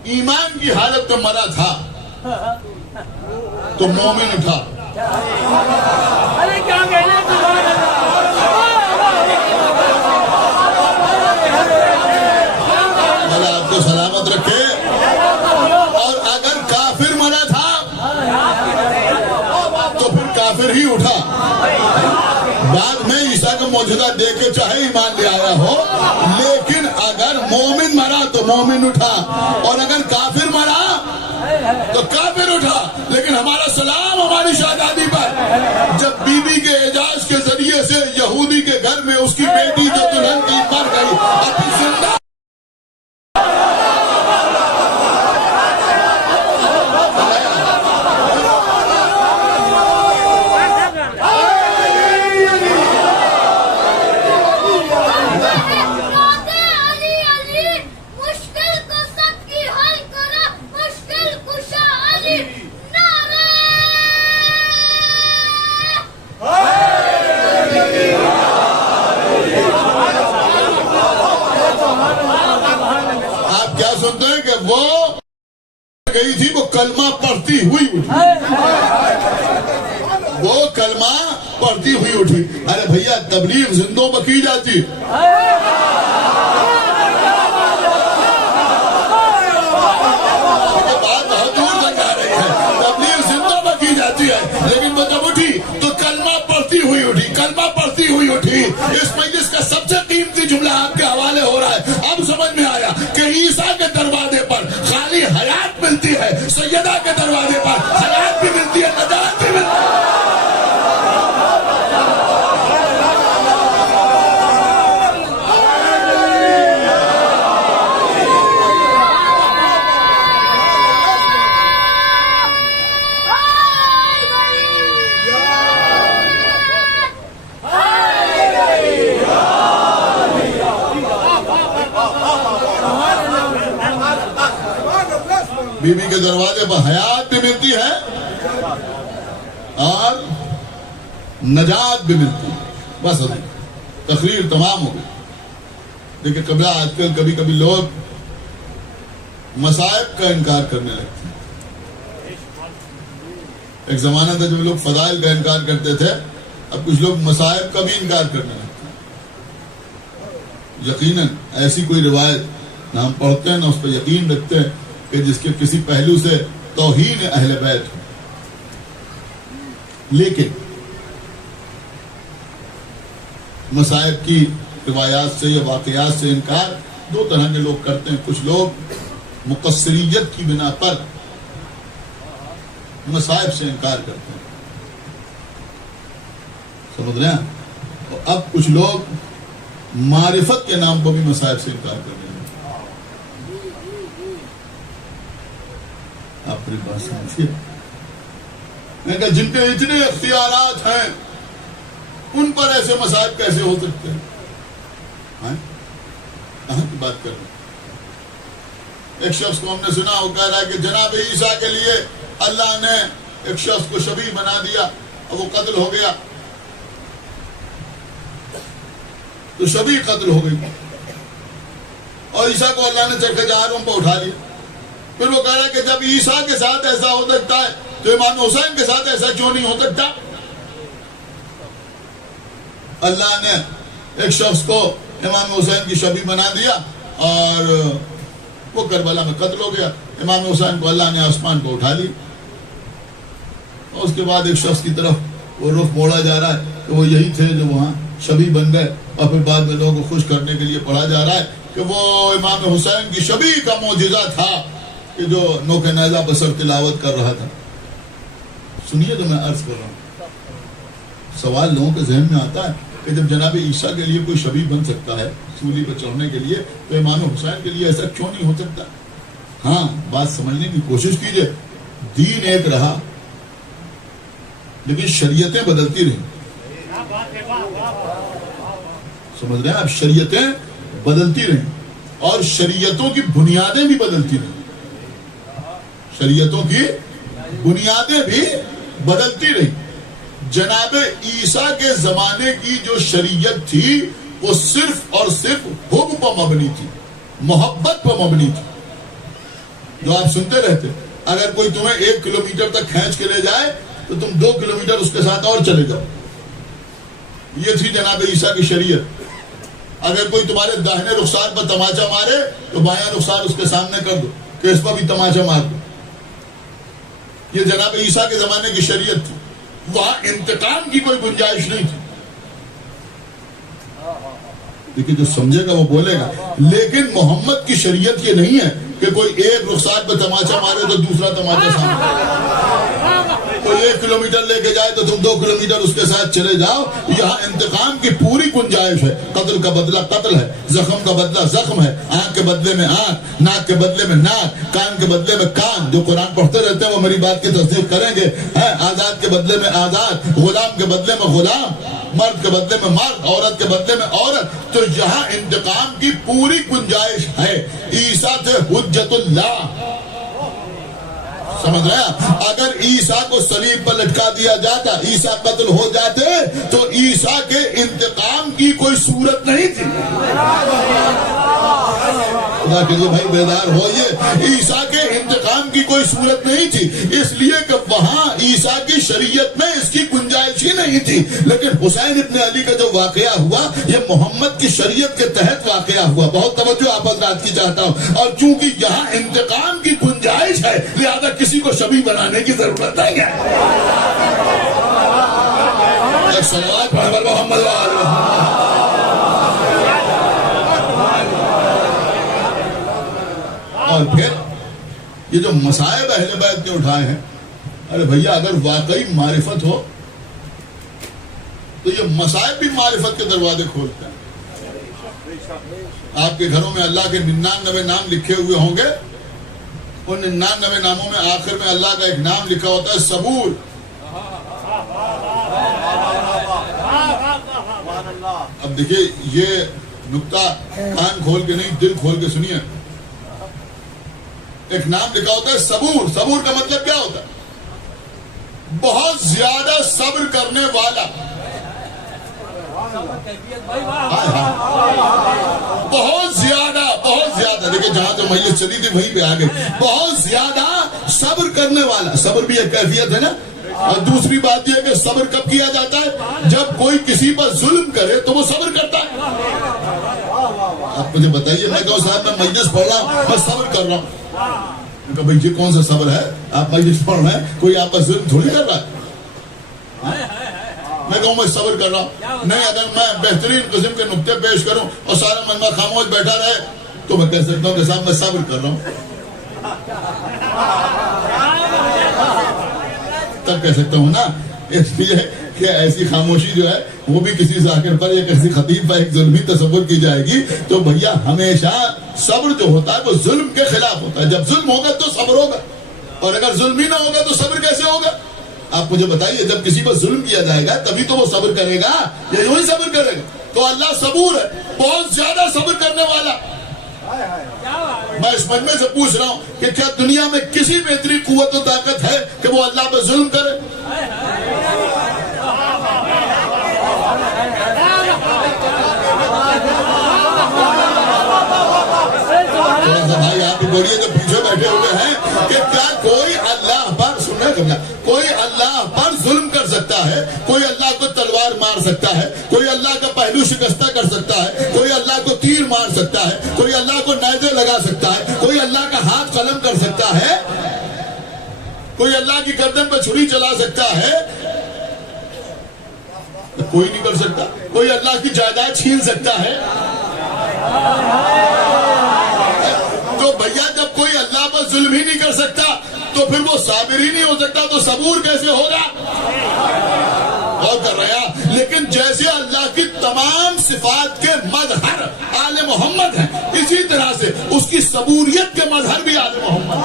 ایمان کی حالت میں مرا تھا تو مومن تھا۔ اللہ آپ کو سلامت رکھے۔ اور اگر کافر مرا تھا تو پھر کافر ہی اٹھا۔ بعد میں عیسیٰ کا معجزہ دیکھ کے چاہے ایمان لے آیا ہو، لیکن اگر مومن مرا تو مومن اٹھا، اور اگر کافر مرا تو کافر اٹھا۔ لیکن ہمارا سلام ہماری شہزادی پر، جب بی بی کے اعجاز کے ذریعے سے یہودی کے گھر میں اس کی بیٹی جو دلہن کی مر گئی ابھی زندہ سنتے ہیں کہ وہ گئی تھی، وہ کلمہ پڑھتی ہوئی اٹھی، وہ کلمہ پڑھتی ہوئی اٹھی۔ ارے بھیا تبلیغ زندوں میں کی جاتی، یہ بات بہت دور تک آ رہی ہے، تبلیغ زندوں میں کی جاتی ہے، لیکن وہ جب اٹھی تو کلمہ پڑھتی ہوئی اٹھی، کلمہ پڑھتی ہوئی اٹھی۔ اس مجلس کا سب سے قیمتی جملہ آپ کے حوالے ہو رہا ہے، اب سمجھ میں آیا کہ عیسیٰ کے دروازے پر خالی حیات ملتی ہے، سیدہ کے دروازے پر حیات بھی ملتی ہے، نجات بھی ملتی ہے۔ بی بی کے دروازے پر حیات بھی ملتی ہے اور نجات بھی ملتی ہے۔ بس تقریر تمام ہو گئی۔ دیکھیں قبلہ آج کل کبھی کبھی لوگ مصائب کا انکار کرنے لگتے ہیں۔ ایک زمانہ تھا جب لوگ فضائل کا انکار کرتے تھے، اب کچھ لوگ مصائب کا بھی انکار کرنے لگتے ہیں۔ یقیناً ایسی کوئی روایت نہ ہم پڑھتے ہیں نہ اس پہ یقین رکھتے ہیں کہ جس کے کسی پہلو سے توہین اہل بیت ہو، لیکن مصائب کی روایات سے یا واقعات سے انکار دو طرح کے لوگ کرتے ہیں۔ کچھ لوگ مقصریت کی بنا پر مصائب سے انکار کرتے ہیں، سمجھ رہے ہیں؟ اور اب کچھ لوگ معرفت کے نام پر بھی مصائب سے انکار کرتے ہیں۔ آپ پوری بات سمجھیے، میں کہا جن کے اتنے اختیارات ہیں ان پر ایسے مصائب کیسے ہو سکتے ہیں؟ کہاں کی بات کر رہے ہیں؟ ایک شخص کو ہم نے سنا، وہ کہہ رہا ہے کہ جناب عیسیٰ کے لیے اللہ نے ایک شخص کو شبیہ بنا دیا اور وہ قتل ہو گیا، تو شبیہ قتل ہو گئی اور عیسیٰ کو اللہ نے چرخ جہاروں پہ اٹھا لیا۔ پھر وہ کہہ رہا ہے کہ جب عیسیٰ کے ساتھ ایسا ہو سکتا ہے تو امام حسین کے ساتھ ایسا کیوں نہیں ہو سکتا؟ اللہ نے ایک شخص کو امام حسین کی شبیہ بنا دیا اور وہ کربلا میں قتل ہو گیا، امام حسین کو اللہ نے آسمان کو اٹھا لی، اور اس کے بعد ایک شخص کی طرف وہ رخ موڑا جا رہا ہے کہ وہ یہی تھے جو وہاں شبیہ بن گئے، اور پھر بعد میں لوگوں کو خوش کرنے کے لیے پڑھا جا رہا ہے کہ وہ امام حسین کی شبیہ کا معجزہ تھا کہ جو نوک نیزہ بسر تلاوت کر رہا تھا۔ سنیے تو میں عرض کر رہا ہوں، سوال لوگوں کے ذہن میں آتا ہے کہ جب جناب عیسیٰ کے لیے کوئی شبیہ بن سکتا ہے سولی پر چڑھنے کے لیے، تو امام حسین کے لیے ایسا کیوں نہیں ہو سکتا؟ ہاں بات سمجھنے کی کوشش کیجئے، دین ایک رہا لیکن شریعتیں بدلتی رہیں، سمجھ رہے ہیں؟ اب شریعتیں بدلتی رہیں اور شریعتوں کی بنیادیں بھی بدلتی رہیں، شریعتوں کی بنیادیں بھی بدلتی رہیں۔ جناب عیسیٰ کے زمانے کی جو شریعت تھی وہ صرف اور صرف حب پر مبنی تھی، محبت پر مبنی تھی، جو آپ سنتے رہتے۔ اگر کوئی تمہیں 1 کلومیٹر تک کھینچ کے لے جائے تو تم 2 کلومیٹر اس کے ساتھ اور چلے جاؤ، یہ تھی جناب عیسیٰ کی شریعت۔ اگر کوئی تمہارے داہنے رخسار پر تماچا مارے تو بایاں رخسار اس کے سامنے کر دو کہ اس پر بھی تماچا مار دو، یہ جناب عیسیٰ کے زمانے کی شریعت تھی۔ وہاں انتقام کی کوئی گنجائش نہیں تھی، دیکھیے جو سمجھے گا وہ بولے گا. لیکن محمد کی شریعت یہ نہیں ہے کہ کوئی ایک رخسار پہ تماچا مارے تو دوسرا تماچا سامنے. کوئی 1 کلومیٹر لے کے جائے تو تم 2 کلومیٹر اس کے ساتھ چلے جاؤ. یہاں انتقام کی پوری گنجائش ہے. قتل کا بدلہ قتل ہے, زخم کا بدلہ زخم ہے, آنکھ کے بدلے میں آنکھ, ناک کے بدلے میں ناک, کان کے بدلے میں کان. جو قرآن پڑھتے رہتے ہیں وہ میری بات کی تصدیق کریں گے. آزاد کے بدلے میں آزاد, غلام کے بدلے میں غلام, مرد کے بدلے میں مرد, عورت کے بدلے میں عورت. تو یہاں انتقام کی پوری گنجائش ہے. عیسیٰ تھے حجت اللہ, سمجھ رہے ہیں؟ اگر عیسیٰ کو صلیب پر لٹکا دیا جاتا, عیسیٰ قتل ہو جاتے, تو عیسیٰ کے انتقام کی کوئی صورت نہیں تھی. خدا کے لیے بھائی بیدار ہوئیے, عیسیٰ کے انتقام کی کوئی صورت نہیں تھی. اس لیے کہ وہاں عیسیٰ کی شریعت میں اس کی گنجائش ہی نہیں تھی. لیکن حسین ابن علی کا جو واقعہ ہوا یہ محمد کی شریعت کے تحت واقعہ ہوا. بہت توجہ آپ حضرات کی چاہتا ہوں. اور چونکہ یہاں انتقام کی گنجائش ہے لہذا کسی کو شبیہ بنانے کی ضرورت نہیں ہے. ایک صلوات پڑھ محمد اور پھر یہ جو مصائب اہل بیت کے اٹھائے ہیں, ارے بھیا اگر واقعی معرفت ہو تو یہ مصائب بھی معرفت کے دروازے کھولتے ہیں. آپ کے گھروں میں اللہ کے 99 نام لکھے ہوئے ہوں گے. ان 99 ناموں میں آخر میں اللہ کا ایک نام لکھا ہوتا ہے صبور. اب دیکھیے یہ نکتہ کان کھول کے نہیں دل کھول کے سنیے. ایک نام لکھا ہوتا ہے صبور. صبور کا مطلب کیا ہوتا ہے؟ بہت زیادہ صبر کرنے والا. بہت زیادہ دیکھیں جہاں تو میت چلی تھی وہیں پہ آگے. بہت زیادہ صبر کرنے والا. صبر بھی ایک کیفیت ہے نا. اور دوسری بات یہ ہے کہ صبر کب کیا جاتا ہے؟ جب کوئی کسی پر ظلم کرے تو وہ صبر کرتا ہے. آپ مجھے بتائیے, میں کہوں صاحب میں مجلس پڑھ رہا ہوں, میں صبر کر رہا ہوں. میں کہا بھائی یہ کون سا صبر ہے؟ آپ مجلس پڑھ رہے ہیں, کوئی آپ پر ظلم تھوڑی کر رہا ہے. میں کہوں میں صبر کر رہا ہوں. نہیں, اگر میں بہترین قسم کے نکتے پیش کروں اور سارا مجمع خاموش بیٹھا رہے تو میں کہہ سکتا ہوں کہ صاحب میں صبر کر رہا ہوں. تب کہہ سکتا ہوں نا. اس لیے کہ ایسی خاموشی جو ہے وہ بھی کسی ذاکر پر یا کسی خطیب پر ایک ظلمی تصور کی جائے گی. تو بھیا ہمیشہ صبر جو ہوتا ہے وہ ظلم کے خلاف ہوتا ہے. جب ظلم ہوگا تو صبر ہوگا, اور اگر ظلم ہی نہ ہوگا تو صبر کیسے ہوگا؟ آپ مجھے بتائیے, جب کسی پر ظلم کیا جائے گا تبھی تو وہ صبر کرے گا یا یوں ہی صبر کرے گا؟ تو اللہ صبور ہے, بہت زیادہ صبر کرنے والا. میں اس مجمع سے پوچھ رہا ہوں کہ کیا دنیا میں کسی میں اتنی قوت و طاقت ہے کہ وہ اللہ پر ظلم کرے؟ بھائی آپ بولیے جو پیچھے بیٹھے ہوئے ہیں کہ کیا کوئی اللہ پر کوئی اللہ پر ظلم کر سکتا ہے؟ کوئی اللہ کو تلوار مار سکتا ہے, کوئی اللہ کا پہلو شکستہ کر سکتا ہے, کوئی اللہ کو تیر مار سکتا ہے, کوئی اللہ کو نیزے لگا سکتا ہے, کوئی اللہ کا ہاتھ قلم کر سکتا ہے, کوئی اللہ کی گردن پہ چھری چلا سکتا ہے؟ کوئی نہیں کر سکتا. کوئی اللہ کی جائیداد چھین سکتا ہے؟ تو بھیا جب کوئی اللہ پر ظلم ہی نہیں کر سکتا تو پھر وہ صابر ہی نہیں ہو سکتا, تو صبور کیسے ہوگا؟ اور کر رہا. لیکن جیسے اللہ کی تمام صفات کے مظہر آل محمد ہیں, اسی طرح سے اس کی صبوریت کے مظہر بھی آل محمد ہیں.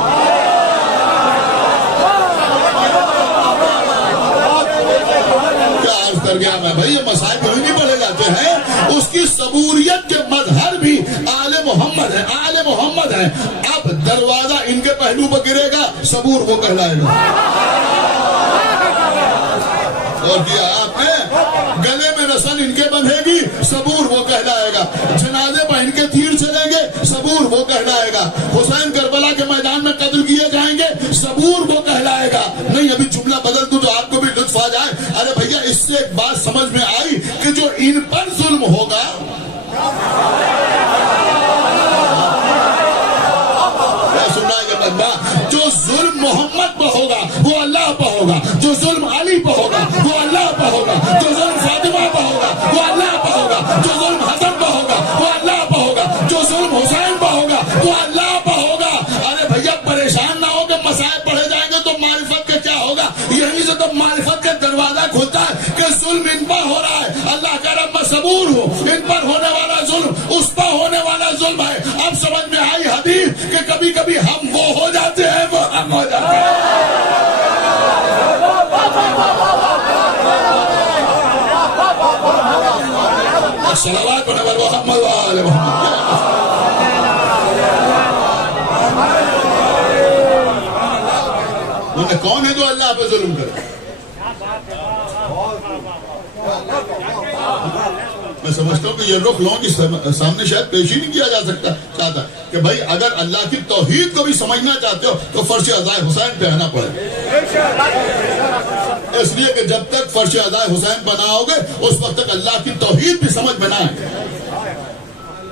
کیا عرض کر گیا میں بھائی, یہ مسائل کوئی نہیں پڑھے جاتے ہیں. اس کی صبوریت کے مظہر بھی آل محمد ہیں, آل محمد ہیں. اب دروازہ ان کے پہلو پر گرے گا, صبور وہ کہلائے گا. اور کیا آپ نے گلے میں رسن ان کے بندھے گی, صبور وہ کہلائے گا. جنازے پر ان کے تیر چلیں گے, صبور وہ کہلائے گا. حسین کربلا کے میدان میں قتل کیے جائیں گے, صبور وہ کہلائے گا. نہیں ابھی جملہ بدل دوں تو آپ کو بھی لطف آ جائے. ارے بھیا اس سے ایک بات سمجھ میں آئی کہ جو ان پر ظلم ہوگا, جو ظلم محمد پہ ہوگا وہ اللہ پہ ہوگا, جو ظلم علی پہ ہوگا وہ اللہ پہ ہوگا, جو ظلم فاطمہ پہ ہوگا وہ اللہ پہ ہوگا, جو ظلم حسن پہ ہوگا تو اللہ پہ ہوگا. ارے بھیا پریشان نہ ہو کہ مسائل پڑھے جائیں گے تو معرفت کا کیا ہوگا. یہیں سے تو معرفت کا دروازہ کھلتا ہے کہ ظلم ان پر ہو رہا ہے. اللہ کہہ رہا میں صبور ہوں, ان پر ہونے والا ظلم اس پر ہونے والا ظلم ہے. اب سمجھ میں آئی حدیث کہ کبھی کبھی ہم وہ ہو جاتے ہیں, وہ ہم ہو جاتے ہیں. صلوات علی محمد و آل محمد. انہیں کون ہے جو اللہ پہ ظلم کرے؟ میں سمجھتا ہوں کہ یہ رخ لوگوں کے سامنے شاید پیش ہی نہیں کیا جا سکتا چاہتا کہ بھائی اگر اللہ کی توحید کو بھی سمجھنا چاہتے ہو تو فرش عزائے حسین پہ آنا پڑے. اس لیے کہ جب تک فرش عزائے حسین پہ نہ ہوگے اس وقت تک اللہ کی توحید بھی سمجھ میں نہ آئے.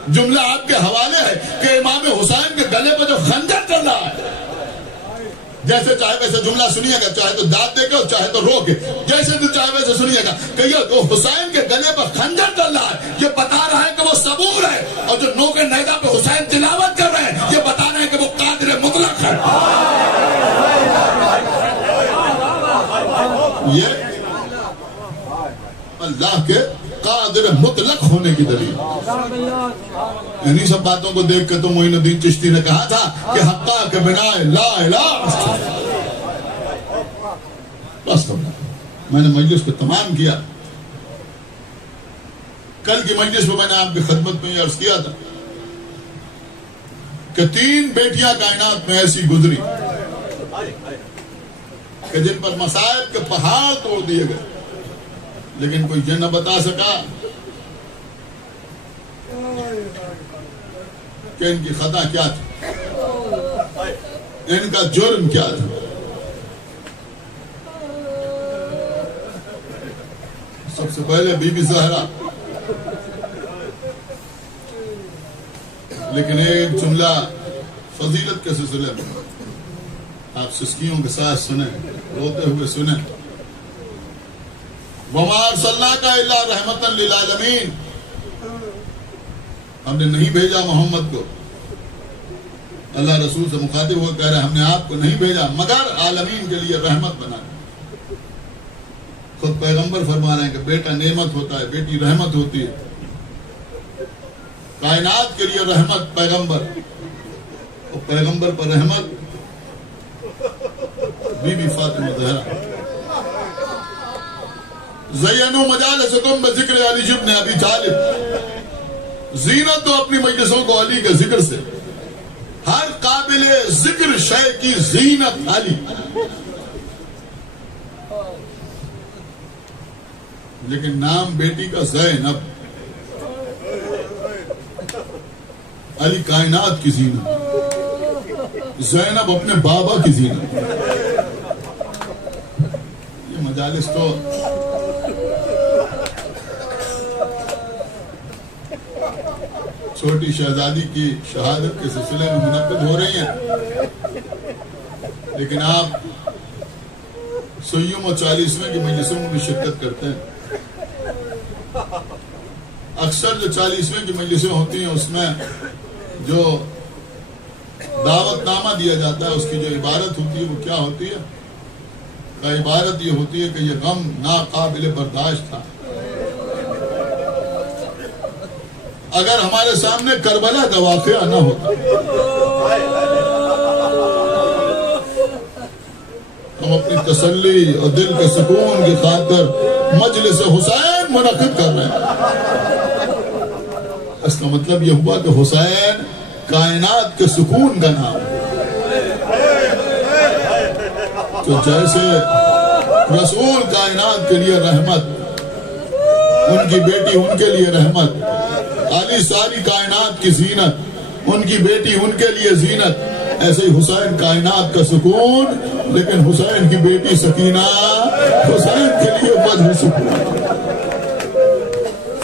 جملہ آپ کے حوالے ہے کہ امام حسین کے گلے پہ جو خنجر چل رہا ہے, جیسے چاہے ویسے جملہ سنیے گا, چاہے تو داد دے کے اور چاہے تو رو کے, جیسے تو چاہے ویسے سنیے گا کہ یہ حسین کے گلے پر خنجر چل رہا ہے, یہ بتا رہا ہے کہ وہ صبور ہے, اور جو نو کے نیزہ پہ حسین تلاوت کر رہے ہیں یہ بتا رہے ہیں کہ وہ قادر مطلق ہے. یہ اللہ کے قادر مطلق ہونے کی دلیل. انہی سب باتوں کو دیکھ کے تو معین الدین چشتی نے کہا تھا کہ حقا کے بنا لا الہ. بس میں نے مجلس کو تمام کیا. کل کی مجلس میں نے آپ کی خدمت میں یہ عرض کیا تھا کہ 3 بیٹیاں کائنات میں ایسی گزری کہ جن پر مصائب کے پہاڑ توڑ دیے گئے, لیکن کوئی یہ نہ بتا سکا کہ ان کی خطا کیا تھی, ان کا جرم کیا تھا. سب سے پہلے بی بی زہرا. لیکن ایک جملہ فضیلت کے سلسلے میں آپ سسکیوں کے ساتھ سنیں, روتے ہوئے سنیں. وَمَا أَرْسَلْنَاكَ إِلَّا رَحْمَةً لِلْعَالَمِينَ, ہم نے نہیں بھیجا محمد کو. اللہ رسول سے مخاطب ہو کہہ رہے ہم نے آپ کو نہیں بھیجا مگر عالمین کے لیے رحمت بنانا. خود پیغمبر فرما رہے ہیں کہ بیٹا نعمت ہوتا ہے, بیٹی رحمت ہوتی ہے. کائنات کے لیے رحمت پیغمبر, اور پیغمبر پر رحمت بی بی فاطمہ زہرا. زینوا مجالسکم بذکر علی ابن ابی طالب, زینت دو اپنی مجلسوں کو علی کے ذکر سے. ہر قابل ذکر شے کی زینت علی. لیکن نام بیٹی کا زینب, علی کائنات کی زینت, زینب اپنے بابا کی زینت. یہ مجالس تو چھوٹی شہزادی کی شہادت کے سلسلے میں منعقد ہو رہی ہیں, لیکن آپ سوئیوں و 40ویں کی مجلسوں میں شرکت کرتے ہیں. اکثر جو 40ویں کی مجلسیں ہوتی ہیں اس میں جو دعوت نامہ دیا جاتا ہے اس کی جو عبارت ہوتی ہے وہ کیا ہوتی ہے؟ کا عبارت یہ ہوتی ہے کہ یہ غم ناقابل برداشت تھا. اگر ہمارے سامنے کربلا کا واقعہ نہ ہوتا, ہم اپنی تسلی اور دل کے سکون کی خاطر مجلس حسین منعقد کر رہے ہیں. اس کا مطلب یہ ہوا کہ حسین کائنات کے سکون کا نام ہے. تو جیسے رسول کائنات کے لیے رحمت, ان کی بیٹی ان کے لیے رحمت, علی ساری کائنات کی زینت, ان کی بیٹی ان کے لیے زینت, ایسے ہی حسین کائنات کا سکون, لیکن حسین کی بیٹی سکینہ حسین کے لیے وجہ سکون.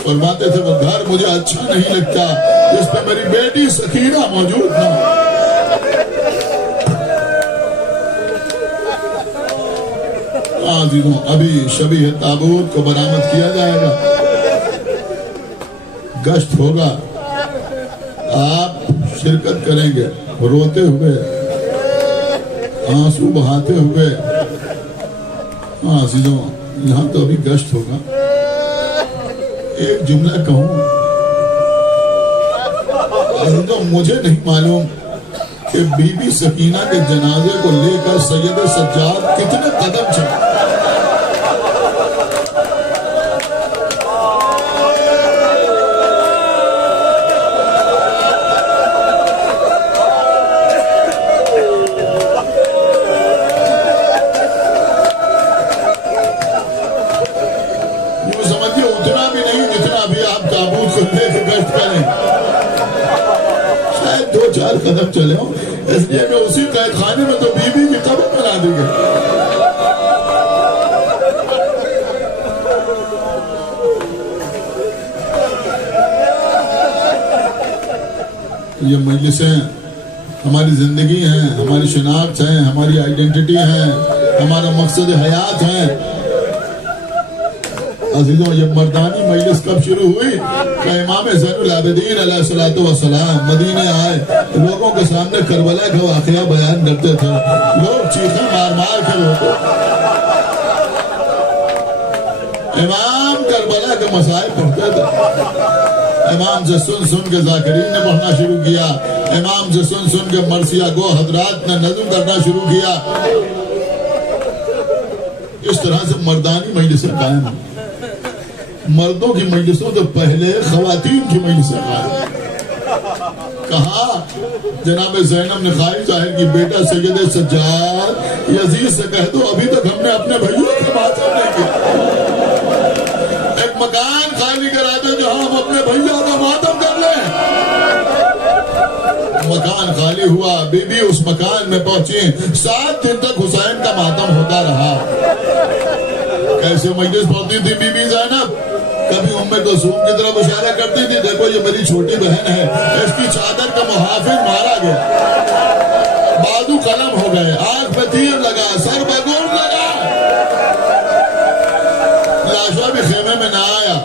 فرماتے تھے وہ گھر مجھے اچھا نہیں لگتا جس پہ میری بیٹی سکینہ موجود نہ ہو. ابھی شبیہ تابوت کو برآمد کیا جائے گا, گشت ہوگا, آپ شرکت کریں گے روتے ہوئے آنسو بہاتے ہوئے. عزیزوں یہاں تو ابھی گشت ہوگا. ایک جملہ کہوں عزیزوں, مجھے نہیں معلوم کہ بی بی سکینہ کے جنازے کو لے کر سید سجاد کتنے قدم چلے. قدم چلے ہوں, اس لیے کہ اسی قید خانے میں تو بی بی کی قبر بنا دی گئی. یہ مجلسیں ہماری زندگی ہیں, ہماری شناخت ہیں, ہماری آئیڈینٹی ہیں, ہمارا مقصد حیات ہے. عزیزوں یہ مردانی مجلس کب شروع ہوئی کہ امام زین العابدین علیہ الصلوۃ والسلام مدینے آئے, لوگوں کے سامنے کربلا کا واقعہ بیان کرتے تھے, لوگ چیخیں مار مار کے روتے. امام کربلا کے مسائل پڑھتے تھے. امام سے سن کے ذاکرین نے پڑھنا شروع کیا, امام سے سن کے مرثیہ گو حضرات نے نظم کرنا شروع کیا. اس طرح سے مردانی مجلسیں قائم ہیں. مردوں کی مجلسوں تو پہلے خواتین کی مجلسیں قائم. کہا جناب زینب نے خواہش ظاہر کی, بیٹا سید سجاد یزید سے کہہ دو ابھی تک ہم نے اپنے بھائیوں کے ماتم نہیں کیا. ایک مکان خالی کرا دو جہاں ہم اپنے بھائیوں کا ماتم کر لیں. مکان خالی ہوا, بی بی اس مکان میں پہنچی, 7 دن تک حسین کا ماتم ہوتا رہا. کیسے مجلس پڑھتی تھی بی بی زینب؟ کبھی ام کلثوم کی طرف اشارہ کرتی تھی, دیکھو یہ میری چھوٹی بہن ہے, اس کی چادر کا محافظ مارا گیا, بازو قلم ہو گئے, آنکھ پہ تیر لگا, سر پہ گورد لگا, لاشا بھی خیمے میں نہ آیا.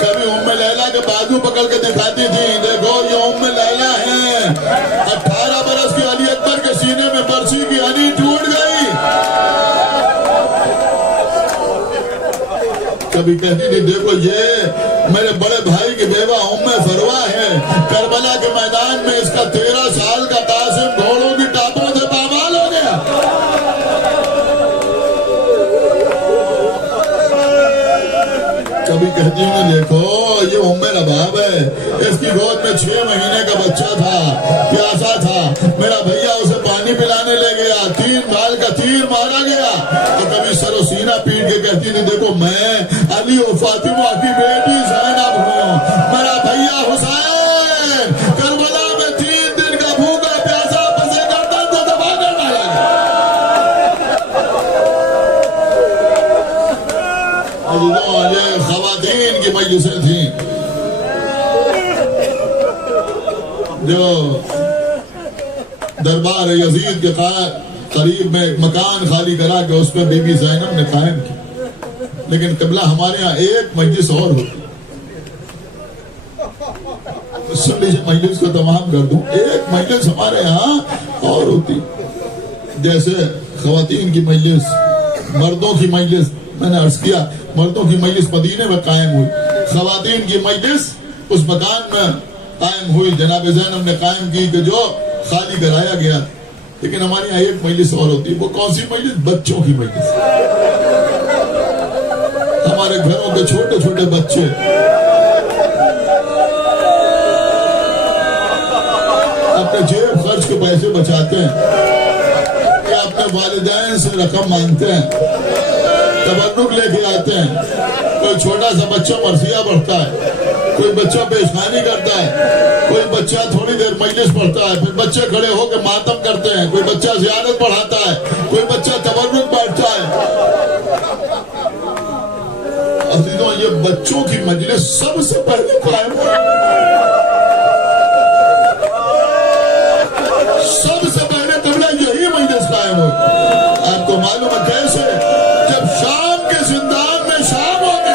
کبھی ام لیلہ کے بازو پکڑ کے دکھاتی تھی, دیکھو یہ ام لیلہ ہے, 18 برس کی علی اکبر کے سینے میں برسی کی ہنی ٹوٹ گئی. کبھی کہتی تھی دیکھو یہ میرے بڑے بھائی کی بیوہ ام فروا ہے, کربلا کے میدان میں اس کا 13 سال کا قاسم گھوڑوں کی ٹاپوں سے پامال ہو گیا. کبھی کہتی ہوں دیکھو یہ ام رباب ہے, اس کی گود میں 6 مہینے کا بچہ تھا, پیاسا تھا, میرا بھیا اسے پانی پلانے لے گیا, 3 بال کا تیر مارا گیا. تو کبھی سر و سینہ پیٹ کے کہتی تھی دیکھو میں علی و فاطمہ کی بیٹی زینب ہوں, میرا بھیا حسین کربلا میں 3 دن کا بھوکا پیاسا پسے گردن کو دبا کر ڈالا گیا. یہ خواتین کی مجلسیں تھیں جو دربار یزید کے قریب میں ایک مکان خالی کرا کے اس پہ بی بی زینب نے قائم کی. لیکن قبلہ ہمارے ہاں ایک مجلس اور ہوتی, سن لیجیے مجلس کو تمام کر دوں, ایک مجلس ہمارے ہاں اور ہوتی. جیسے خواتین کی مجلس, مردوں کی مجلس, میں نے عرض کیا مردوں کی مجلس مدینے میں قائم ہوئی, خواتین کی مجلس اس مکان میں قائم ہوئی, جناب زینب نے قائم کی کہ جو خالی کرایا گیا. لیکن ہمارے یہاں ایک مجلس اور ہوتی, وہ کون سی مجلس؟ بچوں کی مجلس. ہمارے گھروں کے چھوٹے چھوٹے بچے اپنے جیب خرچ کے پیسے بچاتے ہیں یا اپنے والدین سے رقم مانگتے ہیں, تبرک لے کے آتے ہیں. کوئی چھوٹا سا بچہ مرثیہ پڑھتا ہے, کوئی بچہ پیشخانی کرتا ہے, کوئی بچہ تھوڑی دیر مجلس پڑھتا ہے, پھر بچے کھڑے ہو کے ماتم کرتے ہیں, کوئی بچہ زیارت پڑھاتا ہے, کوئی بچہ تبرک بیٹھتا ہے. عزیزوں یہ بچوں کی مجلس سب سے پہلے قائم ہوئی, سب سے پہلے قبلہ یہی مجلس قائم ہوئی. آپ کو معلوم ہے کیسے؟ جب شام کے زندان میں شام ہو گئے,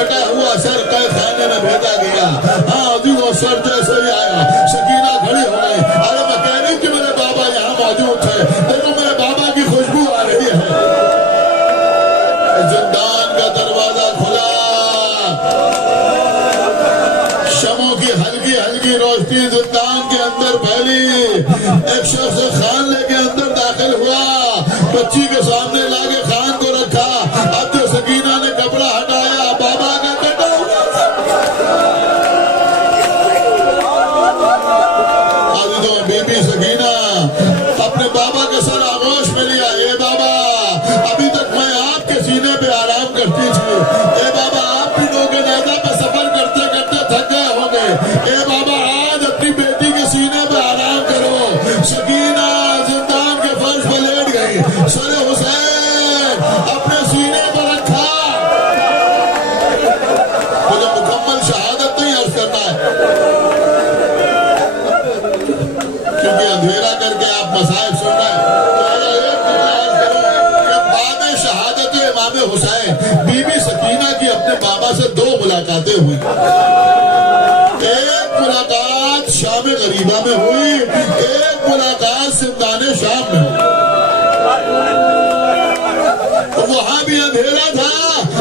کٹا ہوا سر قید خانے میں بھیجا گیا. ہاں عزیزوں سر جیسے ہی آیا سکینہ کھڑی ہو گئی. ارے میں کہہ رہی کہ میرے بابا یہاں موجود تھے, دیکھو میرے بابا کی خوشبو آ رہی ہے. زندان کا دروازہ کھلا, شموں کی ہلکی ہلکی روشنی زندان کے اندر پھیلی. ایک شخص خانے کے اندر داخل ہوا, بچی کے سامنے لا کے خان کو رکھا. اب جو سکینہ نے کپڑا ہٹایا بابا کا کٹا ہوا. عزیزوں بی بی سکینہ اپنے بابا کے سر آغوش میں لیا. اے بابا ابھی تک میں آپ کے سینے پہ آرام کرتی تھی. اے بابا آپ بھی لوگ نیزہ پہ سفر کرتے کرتے تھک گئے ہوں گے. اے بابا آج اپنی بیٹی کے سینے پہ آرام کرو. سکینہ زندان کے فرش پہ لیٹ گئی, سر حسین اپنے سینے پر رکھا. مجھے مکمل شہادت نہیں عرض کرنا ہے کیونکہ اندھیرا کر کے آپ مسائل سن رہے ہیں. بعد شہادت امام حسین بی بی سکینہ کی اپنے بابا سے 2 ملاقاتیں ہوئی. ایک ملاقات شام غریبہ میں ہوئی, ایک ملاقات زندان شام میں ہوئی. وہاں بھی اندھیرا تھا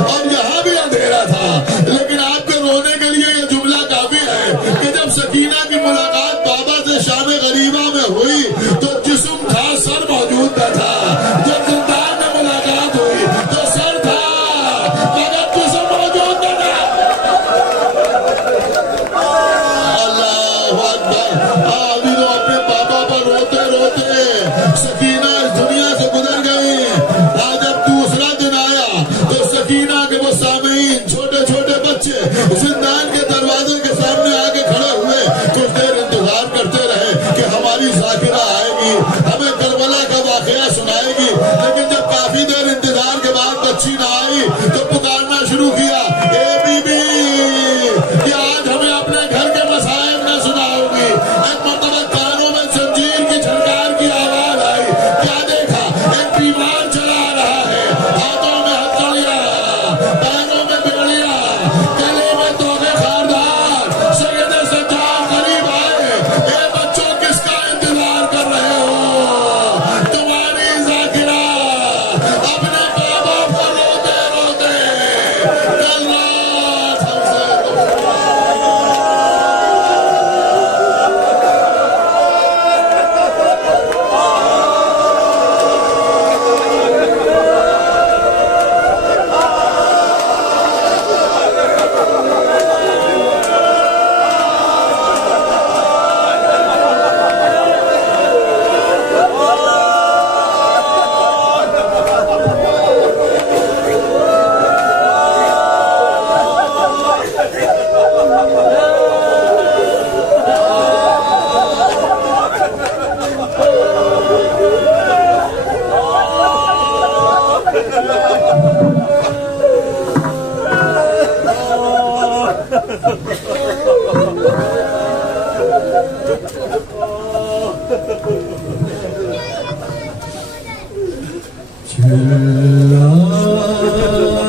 اور یہاں بھی اندھیرا تھا, لیکن آپ کے رونے کے لیے یہ جملہ کافی ہے کہ جب سکینہ کی ملاقات بابا سے شام غریبہ میں ہوئی تو جسم تھا, سر موجود نہ تھا. جب زندان میں ملاقات ہوئی تو سر تھا مگر جسم موجود نہ تھا. اللہ اکبر. عزیزوں اپنے بابا پر روتے روتے سکینہ اس دنیا سے گزر گئی. آج جب دوسرا دن آیا تو سکینہ کے وہ سامعین چھوٹے چھوٹے بچے زندان کے دروازے کے سامنے آگے کھڑے ہوئے. کچھ دیر انتظار کرتے رہے کہ ہماری ذاکرہ آئے گی, ہمیں کربلا کا واقعہ سنائے گی. لیکن جب کافی دیر انتظار کے بعد بچی نہ آئی تو پکارنا شروع کیا, اے بی بی کہ آج ہمیں اپنے گھر کے مسائل نہ سناؤ گی. ایک مرتبہ کانوں میں زنجیر کی جھنکار کی آواز آئی. کیا دیکھا, ایک بیمار چلا رہا ہے, ہاتھوں میں ہتھوڑیاں, پیروں میں بیڑیاں, گلے میں توغے خاردار. سید سجاد قریب آئے. اے بچوں کس کا انتظار کر رہے ہو, تمہاری ذاکرہ اپنے بابا کو روتے روتے کل رات ہم سے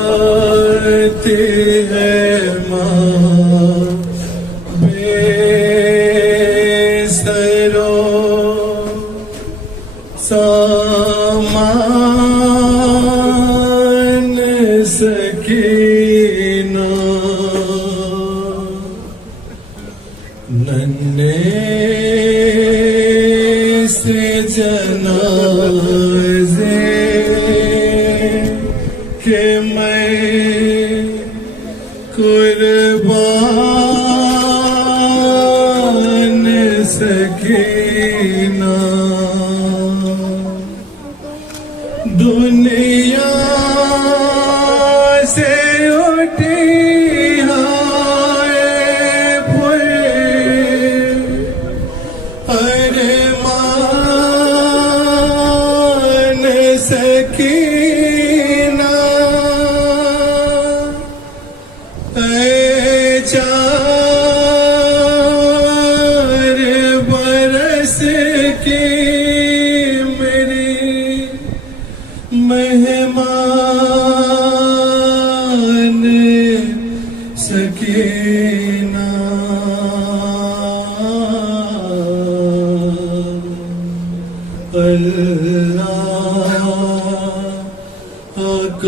چلاتے ہیں ماں بے سرو سامان سکینہ ننھے سے جنازے کہ میں قربان سکینہ دنیا سے اٹھی ہائے پھر ارمان سکینہ اے 4 برس کی میری مہمان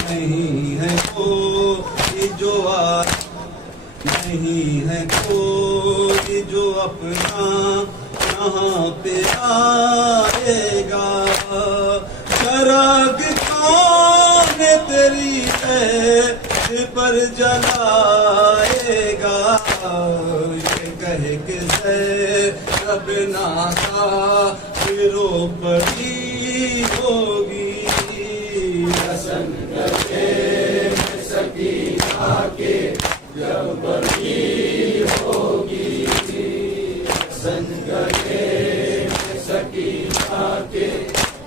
نہیں ہے کوئی جو نہیں ہے کوئی جو اپنا یہاں پہ آئے گا چراغ کون تیری عید پر جلائے گا یہ کہہ کے زینب ناصا رو پڑی ہوگی حسن گلے میں سکینہ کے جب بری ہوگی حسن گلے میں سکینہ کے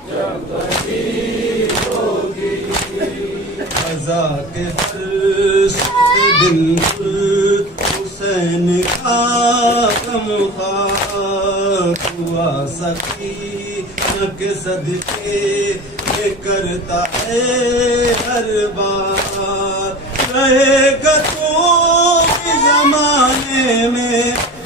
جب بری ہوگی خزا کے فرش بالکل حسین کا غم خاک ہوا سکینہ کے صدقے یہ کرتا ہے ہر بار رہے گا تو بھی زمانے میں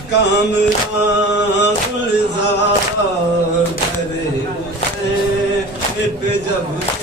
کامراں گلزار کرے حسین پہ جب